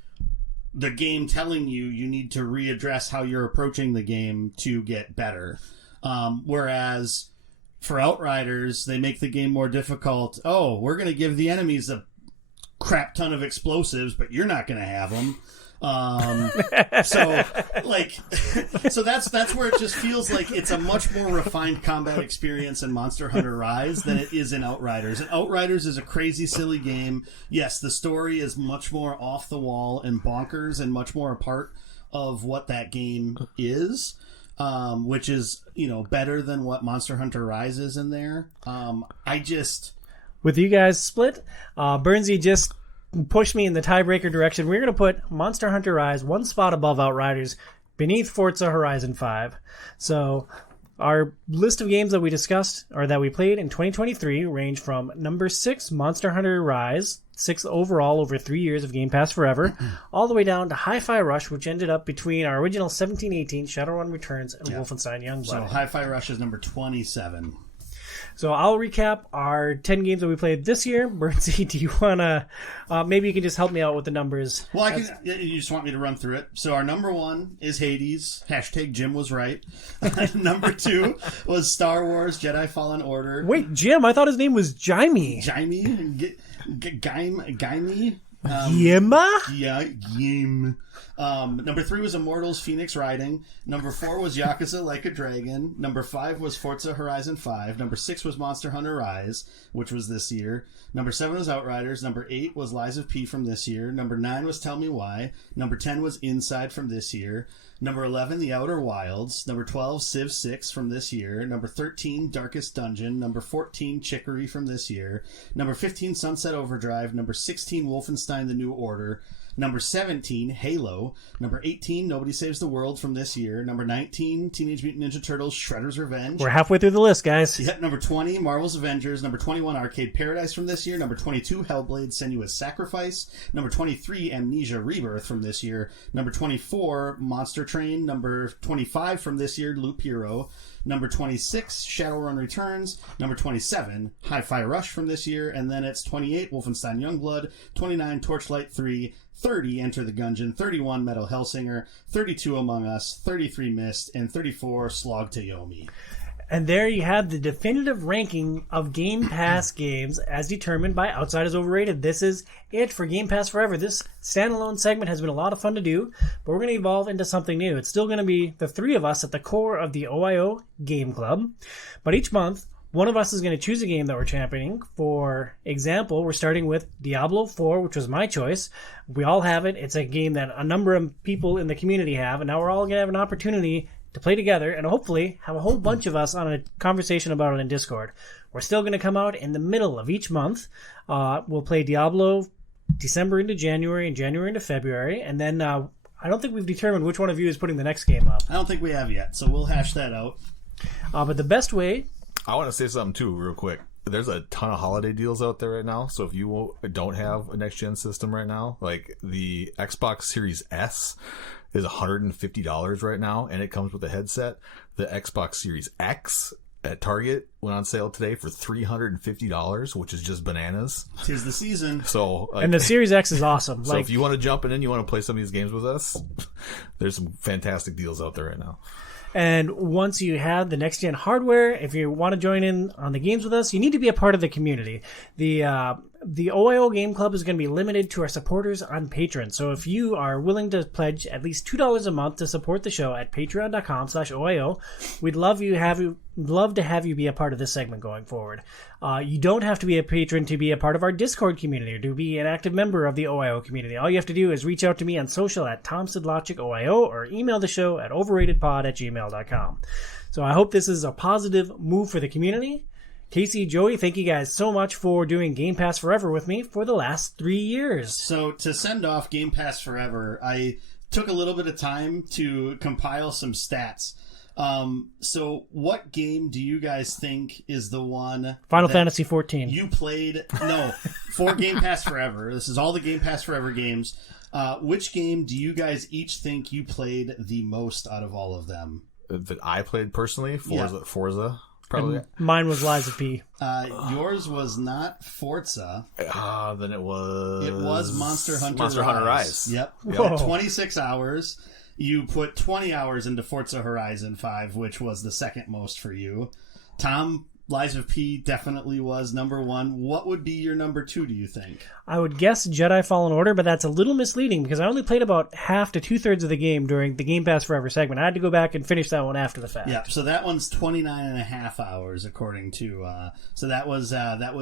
the game telling you need to readdress how you're approaching the game to get better. Whereas for Outriders, they make the game more difficult. Oh, we're going to give the enemies a crap ton of explosives, but you're not going to have them. So that's where it just feels like it's a much more refined combat experience in Monster Hunter Rise than it is in Outriders. And Outriders is a crazy, silly game. Yes, the story is much more off the wall and bonkers and much more a part of what that game is, which is, better than what Monster Hunter Rise is in there. With you guys split, Burnsy just pushed me in the tiebreaker direction. We're going to put Monster Hunter Rise 1 spot above Outriders, beneath Forza Horizon 5. So our list of games that we discussed or that we played in 2023 range from number 6, Monster Hunter Rise, 6th overall over 3 years of Game Pass Forever, all the way down to Hi-Fi Rush, which ended up between our original 1718, Shadowrun Returns, and Wolfenstein Youngblood. So Hi-Fi Rush is number 27. So I'll recap our 10 games that we played this year. Bernsey, do you want to... maybe you can just help me out with the numbers. Well, you just want me to run through it. So our number 1 is Hades. #Jim was right. Number 2 was Star Wars Jedi Fallen Order. Wait, Jim? I thought his name was Jaime. Jaime? Gaime? Yima? Yeah, Yim. Number 3 was Immortals Phoenix Rising. Number 4 was Yakuza Like a Dragon. Number 5 was Forza Horizon 5. Number 6 was Monster Hunter Rise, which was this year. Number 7 was Outriders. Number 8 was Lies of P from this year. Number 9 was Tell Me Why. Number 10 was Inside from this year. Number 11, The Outer Wilds. Number 12, Civ 6 from this year. Number 13, Darkest Dungeon. Number 14, Chicory from this year. Number 15, Sunset Overdrive. Number 16, Wolfenstein The New Order. Number 17, Halo. Number 18, Nobody Saves the World from this year. Number 19, Teenage Mutant Ninja Turtles Shredder's Revenge. We're halfway through the list, guys. Yep, number 20, Marvel's Avengers. Number 21, Arcade Paradise from this year. Number 22, Hellblade Senua's Sacrifice. Number 23, Amnesia Rebirth from this year. Number 24, Monster Train. Number 25 from this year, Loop Hero. Number 26, Shadowrun Returns. Number 27, Hi-Fi Rush from this year. And then it's 28, Wolfenstein Youngblood. 29, Torchlight 3. 30, Enter the Gungeon. 31, Metal Hellsinger. 32, Among Us. 33, Myst. And 34, Slog to Yomi. And there you have the definitive ranking of Game Pass games as determined by Outsiders Overrated. This is it for Game Pass Forever. This standalone segment has been a lot of fun to do, but we're going to evolve into something new. It's still going to be the 3 of us at the core of the OiO Game Club, but each month, one of us is going to choose a game that we're championing. For example, we're starting with Diablo 4, which was my choice. We all have it. It's a game that a number of people in the community have, and now we're all going to have an opportunity to play together and hopefully have a whole bunch of us on a conversation about it in Discord. We're still going to come out in the middle of each month. We'll play Diablo December into January and January into February, and then I don't think we've determined which one of you is putting the next game up. I don't think we have yet, so we'll hash that out. But the best way... I want to say something too, real quick. There's a ton of holiday deals out there right now. So if you don't have a next gen system right now, like the Xbox Series S is $150 right now, and it comes with a headset. The Xbox Series X at Target went on sale today for $350, which is just bananas. 'Tis the season. So, and the Series X is awesome. So if you want to jump in and you want to play some of these games with us, there's some fantastic deals out there right now. And once you have the next-gen hardware, if you want to join in on the games with us, you need to be a part of the community. The The OiO Game Club is going to be limited to our supporters on Patreon. So if you are willing to pledge at least $2 a month to support the show at patreon.com/OiO, we'd love to have you be a part of this segment going forward. You don't have to be a patron to be a part of our Discord community or to be an active member of the OiO community. All you have to do is reach out to me on social at TomSidLogicOiO or email the show at overratedpod@gmail.com. So I hope this is a positive move for the community. Casey, Joey, thank you guys so much for doing Game Pass Forever with me for the last 3 years. So to send off Game Pass Forever, I took a little bit of time to compile some stats. So what game do you guys think is the one Final Fantasy 14. You played? No, for Game Pass Forever. This is all the Game Pass Forever games. Which game do you guys each think you played the most out of all of them? That I played personally? Forza. Probably. And mine was Lies of P. Yours was not Forza. Then it was... It was Monster Hunter Rise. Yep. Whoa. 26 hours. You put 20 hours into Forza Horizon 5, which was the second most for you. Tom, Lies of P definitely was number one. What would be your number two, do you think? I would guess Jedi Fallen Order, but that's a little misleading because I only played about half to two-thirds of the game during the Game Pass Forever segment. I had to go back and finish that one after the fact. Yeah, so that one's 29 and a half hours, according to... so that was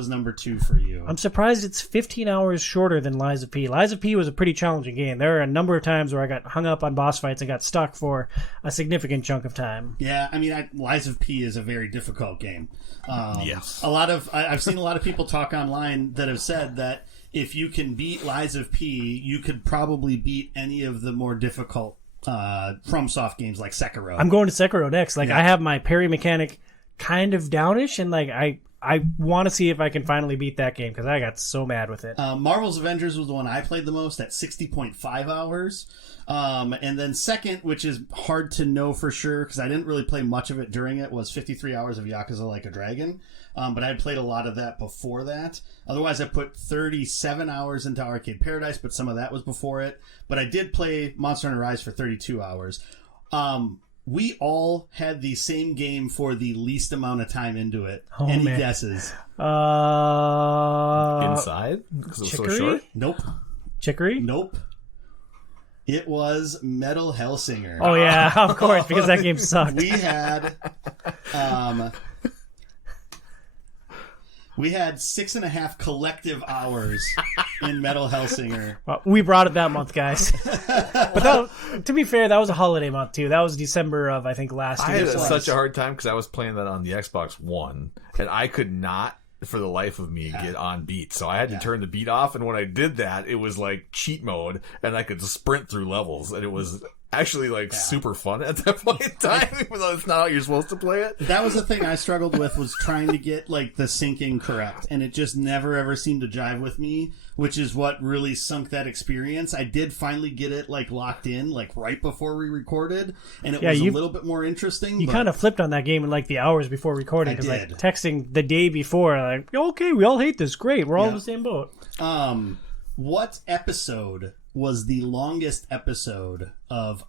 number two for you. I'm surprised it's 15 hours shorter than Lies of P. Lies of P was a pretty challenging game. There are a number of times where I got hung up on boss fights and got stuck for a significant chunk of time. Yeah, I mean, Lies of P is a very difficult game. Yes. I've seen a lot of people talk online that have said that if you can beat Lies of P, you could probably beat any of the more difficult FromSoft games like Sekiro. I'm going to Sekiro next. I have my parry mechanic kind of downish, and I want to see if I can finally beat that game because I got so mad with it. Marvel's Avengers was the one I played the most at 60.5 hours. And then second, which is hard to know for sure because I didn't really play much of it during it, was 53 hours of Yakuza Like a Dragon. But I had played a lot of that before that. Otherwise, I put 37 hours into Arcade Paradise, but some of that was before it. But I did play Monster Hunter Rise for 32 hours. We all had the same game for the least amount of time into it. Any guesses? Inside? Because it was so Chicory? short? Nope. Chicory? Nope. It was Metal Hellsinger. Oh, yeah, of course, because that game sucked. We had 6.5 collective hours in Metal Hellsinger. Well, we brought it that month, guys. But to be fair, that was a holiday month, too. That was December of, I think, last I year. had such a hard time because I was playing that on the Xbox One, and I could not, for the life of me, get on beat. So I had to turn the beat off, and when I did that, it was like cheat mode, and I could sprint through levels, and it was actually super fun at that point in time, even though it's not how you're supposed to play it. That was the thing I struggled with, was trying to get the syncing correct, and it just never ever seemed to jive with me, which is what really sunk that experience. I did finally get it locked in right before we recorded, and it was a little bit more interesting. You kind of flipped on that game in the hours before recording, because texting the day before, okay, we all hate this, great, we're all in the same boat. What episode was the longest episode of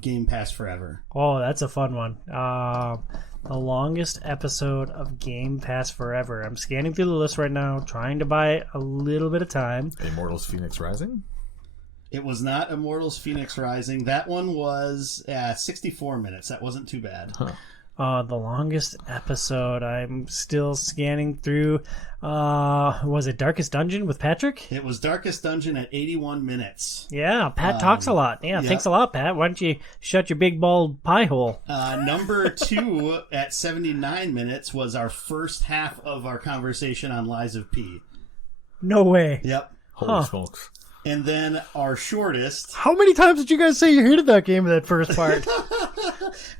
Game Pass Forever? Oh, that's a fun one. The longest episode of Game Pass Forever. I'm scanning through the list right now, trying to buy a little bit of time. Immortals Phoenix Rising? It was not Immortals Phoenix Rising. That one was 64 minutes. That wasn't too bad. Huh. The longest episode, I'm still scanning through. Was it Darkest Dungeon with Patrick? It was Darkest Dungeon at 81 minutes. Yeah, Pat talks a lot. Yeah, thanks a lot, Pat. Why don't you shut your big bald pie hole? Number 2 at 79 minutes was our first half of our conversation on Lies of P. No way. Yep. Holy smokes. And then our shortest... How many times did you guys say you hated that game in that first part?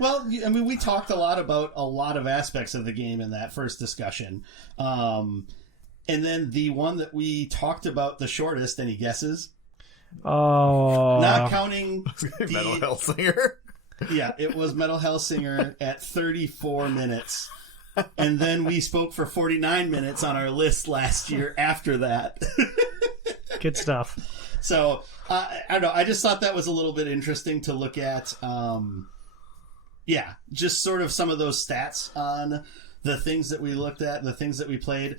Well, I mean, we talked a lot about a lot of aspects of the game in that first discussion. And then the one that we talked about the shortest, any guesses? Oh. Not counting Metal Hellsinger? Yeah, it was Metal Hellsinger at 34 minutes. And then we spoke for 49 minutes on our list last year after that. Good stuff. So, I don't know. I just thought that was a little bit interesting to look at. Just sort of some of those stats on the things that we looked at, the things that we played.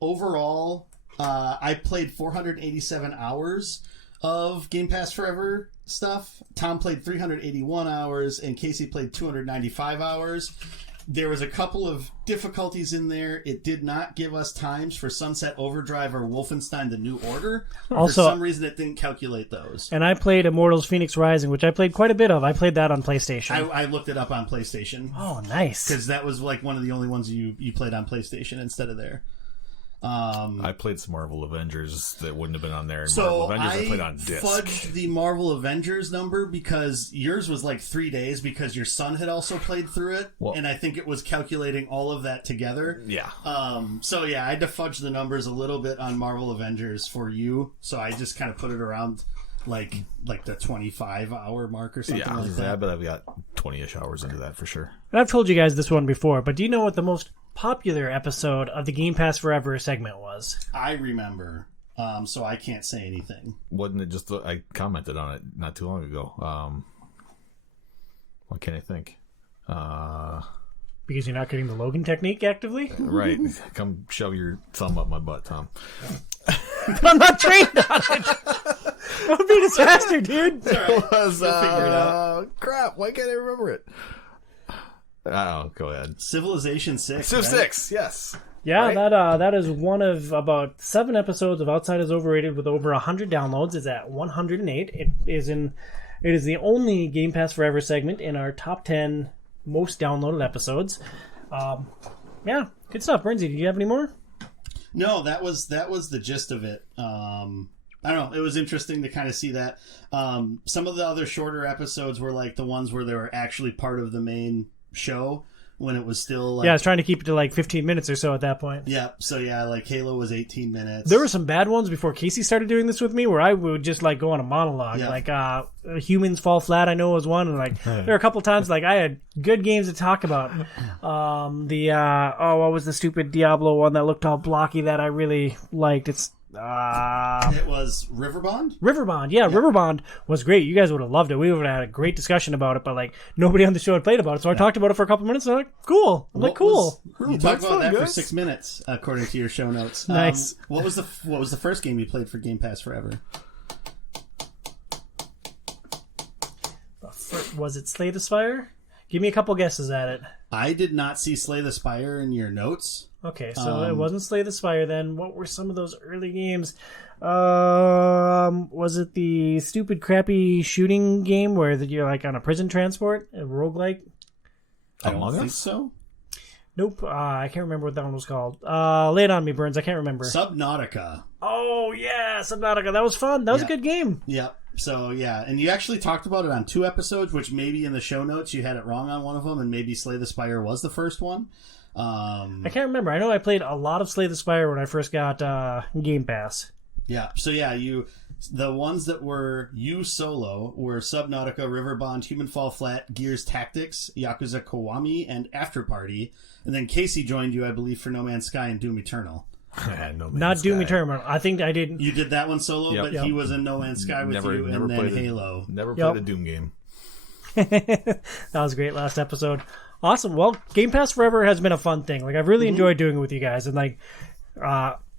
overall, I played 487 hours of Game Pass Forever stuff. Tom played 381 hours, and Casey played 295 hours. There was a couple of difficulties in there. It did not give us times for Sunset Overdrive or Wolfenstein The New Order. Also, for some reason, it didn't calculate those. And I played Immortals Phoenix Rising, which I played quite a bit of. I played that on PlayStation. I looked it up on PlayStation. Oh, nice. Because that was like one of the only ones you played on PlayStation instead of there. I played some Marvel Avengers that wouldn't have been on there. So Marvel Avengers I played on disc. Fudged the Marvel Avengers number because yours was like 3 days because your son had also played through it, and I think it was calculating all of that together. Yeah. So yeah, I had to fudge the numbers a little bit on Marvel Avengers for you. So I just kind of put it around like the 25-hour mark or something like that. I bet I've got 20-ish hours into that for sure. And I've told you guys this one before, but do you know what the most popular episode of the Game Pass Forever segment was? I remember, so I can't say anything. Wasn't it just I commented on it not too long ago? What can I think? Because you're not getting the Logan technique actively? Right. Come shove your thumb up my butt, Tom. I'm not trained on it. That would be a disaster, dude. It was, You'll figure it out. Crap, why can't I remember it? Oh, go ahead. Civilization 6. Civ right? 6, yes. Yeah, Right? that is one of about 7 episodes of Outside is Overrated with over 100 downloads. It's at 108. It is the only Game Pass Forever segment in our top 10 most downloaded episodes. Yeah, good stuff. Bernsey, do you have any more? No, that was the gist of it. I don't know. It was interesting to kind of see that. Some of the other shorter episodes were like the ones where they were actually part of the main show when it was still like... Yeah, I was trying to keep it to like 15 minutes or so at that point. Yeah, so yeah, like Halo was 18 minutes. There were some bad ones before Casey started doing this with me where I would just like go on a monologue. Yeah. Like Humans Fall Flat, I know was one, and like there were a couple times like I had good games to talk about. What was the stupid Diablo one that looked all blocky that I really liked? It was Riverbond? Riverbond, yeah, Riverbond was great. You guys would have loved it. We would have had a great discussion about it, but like nobody on the show had played about it, so I talked about it for a couple minutes. And I'm like, cool. I'm like, cool. You talked about that for guys. 6 minutes, according to your show notes. Nice. What was the first game you played for Game Pass Forever? Was it Slay the Spire? Give me a couple guesses at it. I did not see Slay the Spire in your notes. Okay, so it wasn't Slay the Spire then. What were some of those early games? Was it the stupid, crappy shooting game where you're like on a prison transport? A roguelike? I don't Among think Us? so. Nope, I can't remember what that one was called. Lay it on me, Burns. I can't remember. Subnautica. Oh, yeah, Subnautica. That was fun. That was a good game. Yep. So, yeah. And you actually talked about it on 2 episodes, which maybe in the show notes you had it wrong on one of them, and maybe Slay the Spire was the first one. I can't remember. I know I played a lot of Slay the Spire when I first got Game Pass. Yeah. So, yeah, the ones that were you solo were Subnautica, Riverbond, Human Fall Flat, Gears Tactics, Yakuza Kiwami, and After Party. And then Casey joined you, I believe, for No Man's Sky and Doom Eternal. No Not Doom Eternal. I think I did. You did that one solo, Yep. but Yep. he was in No Man's Sky with you, and then Halo. Never Yep. played a Doom game. That was great last episode. Awesome. Well, Game Pass Forever has been a fun thing. Like, I've really enjoyed doing it with you guys. And, like,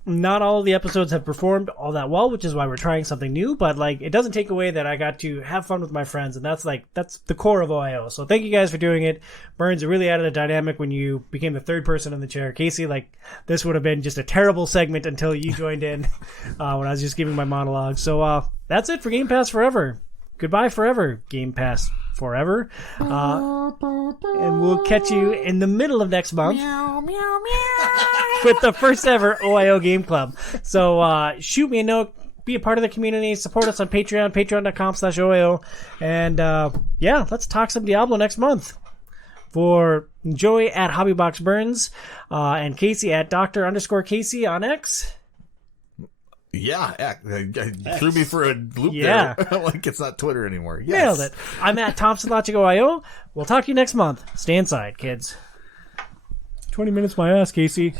not all of the episodes have performed all that well, which is why we're trying something new. But, like, it doesn't take away that I got to have fun with my friends. And that's the core of OiO. So thank you guys for doing it. Burns, it really added a dynamic when you became the third person in the chair. Casey, like, this would have been just a terrible segment until you joined in when I was just giving my monologue. So that's it for Game Pass Forever. Goodbye forever, Game Pass Forever. And we'll catch you in the middle of next month with the first ever OiO Game Club. So shoot me a note, be a part of the community, support us on Patreon, patreon.com/OiO. And yeah, let's talk some Diablo next month. For Joey at HobbyBoxBurns and Casey at Dr._Casey on X. Yeah, threw me for a loop Yeah. there. Like it's not Twitter anymore. Yes. Nailed it. I'm at Thompson Logic OiO. We'll talk to you next month. Stay inside, kids. 20 minutes my ass, Casey.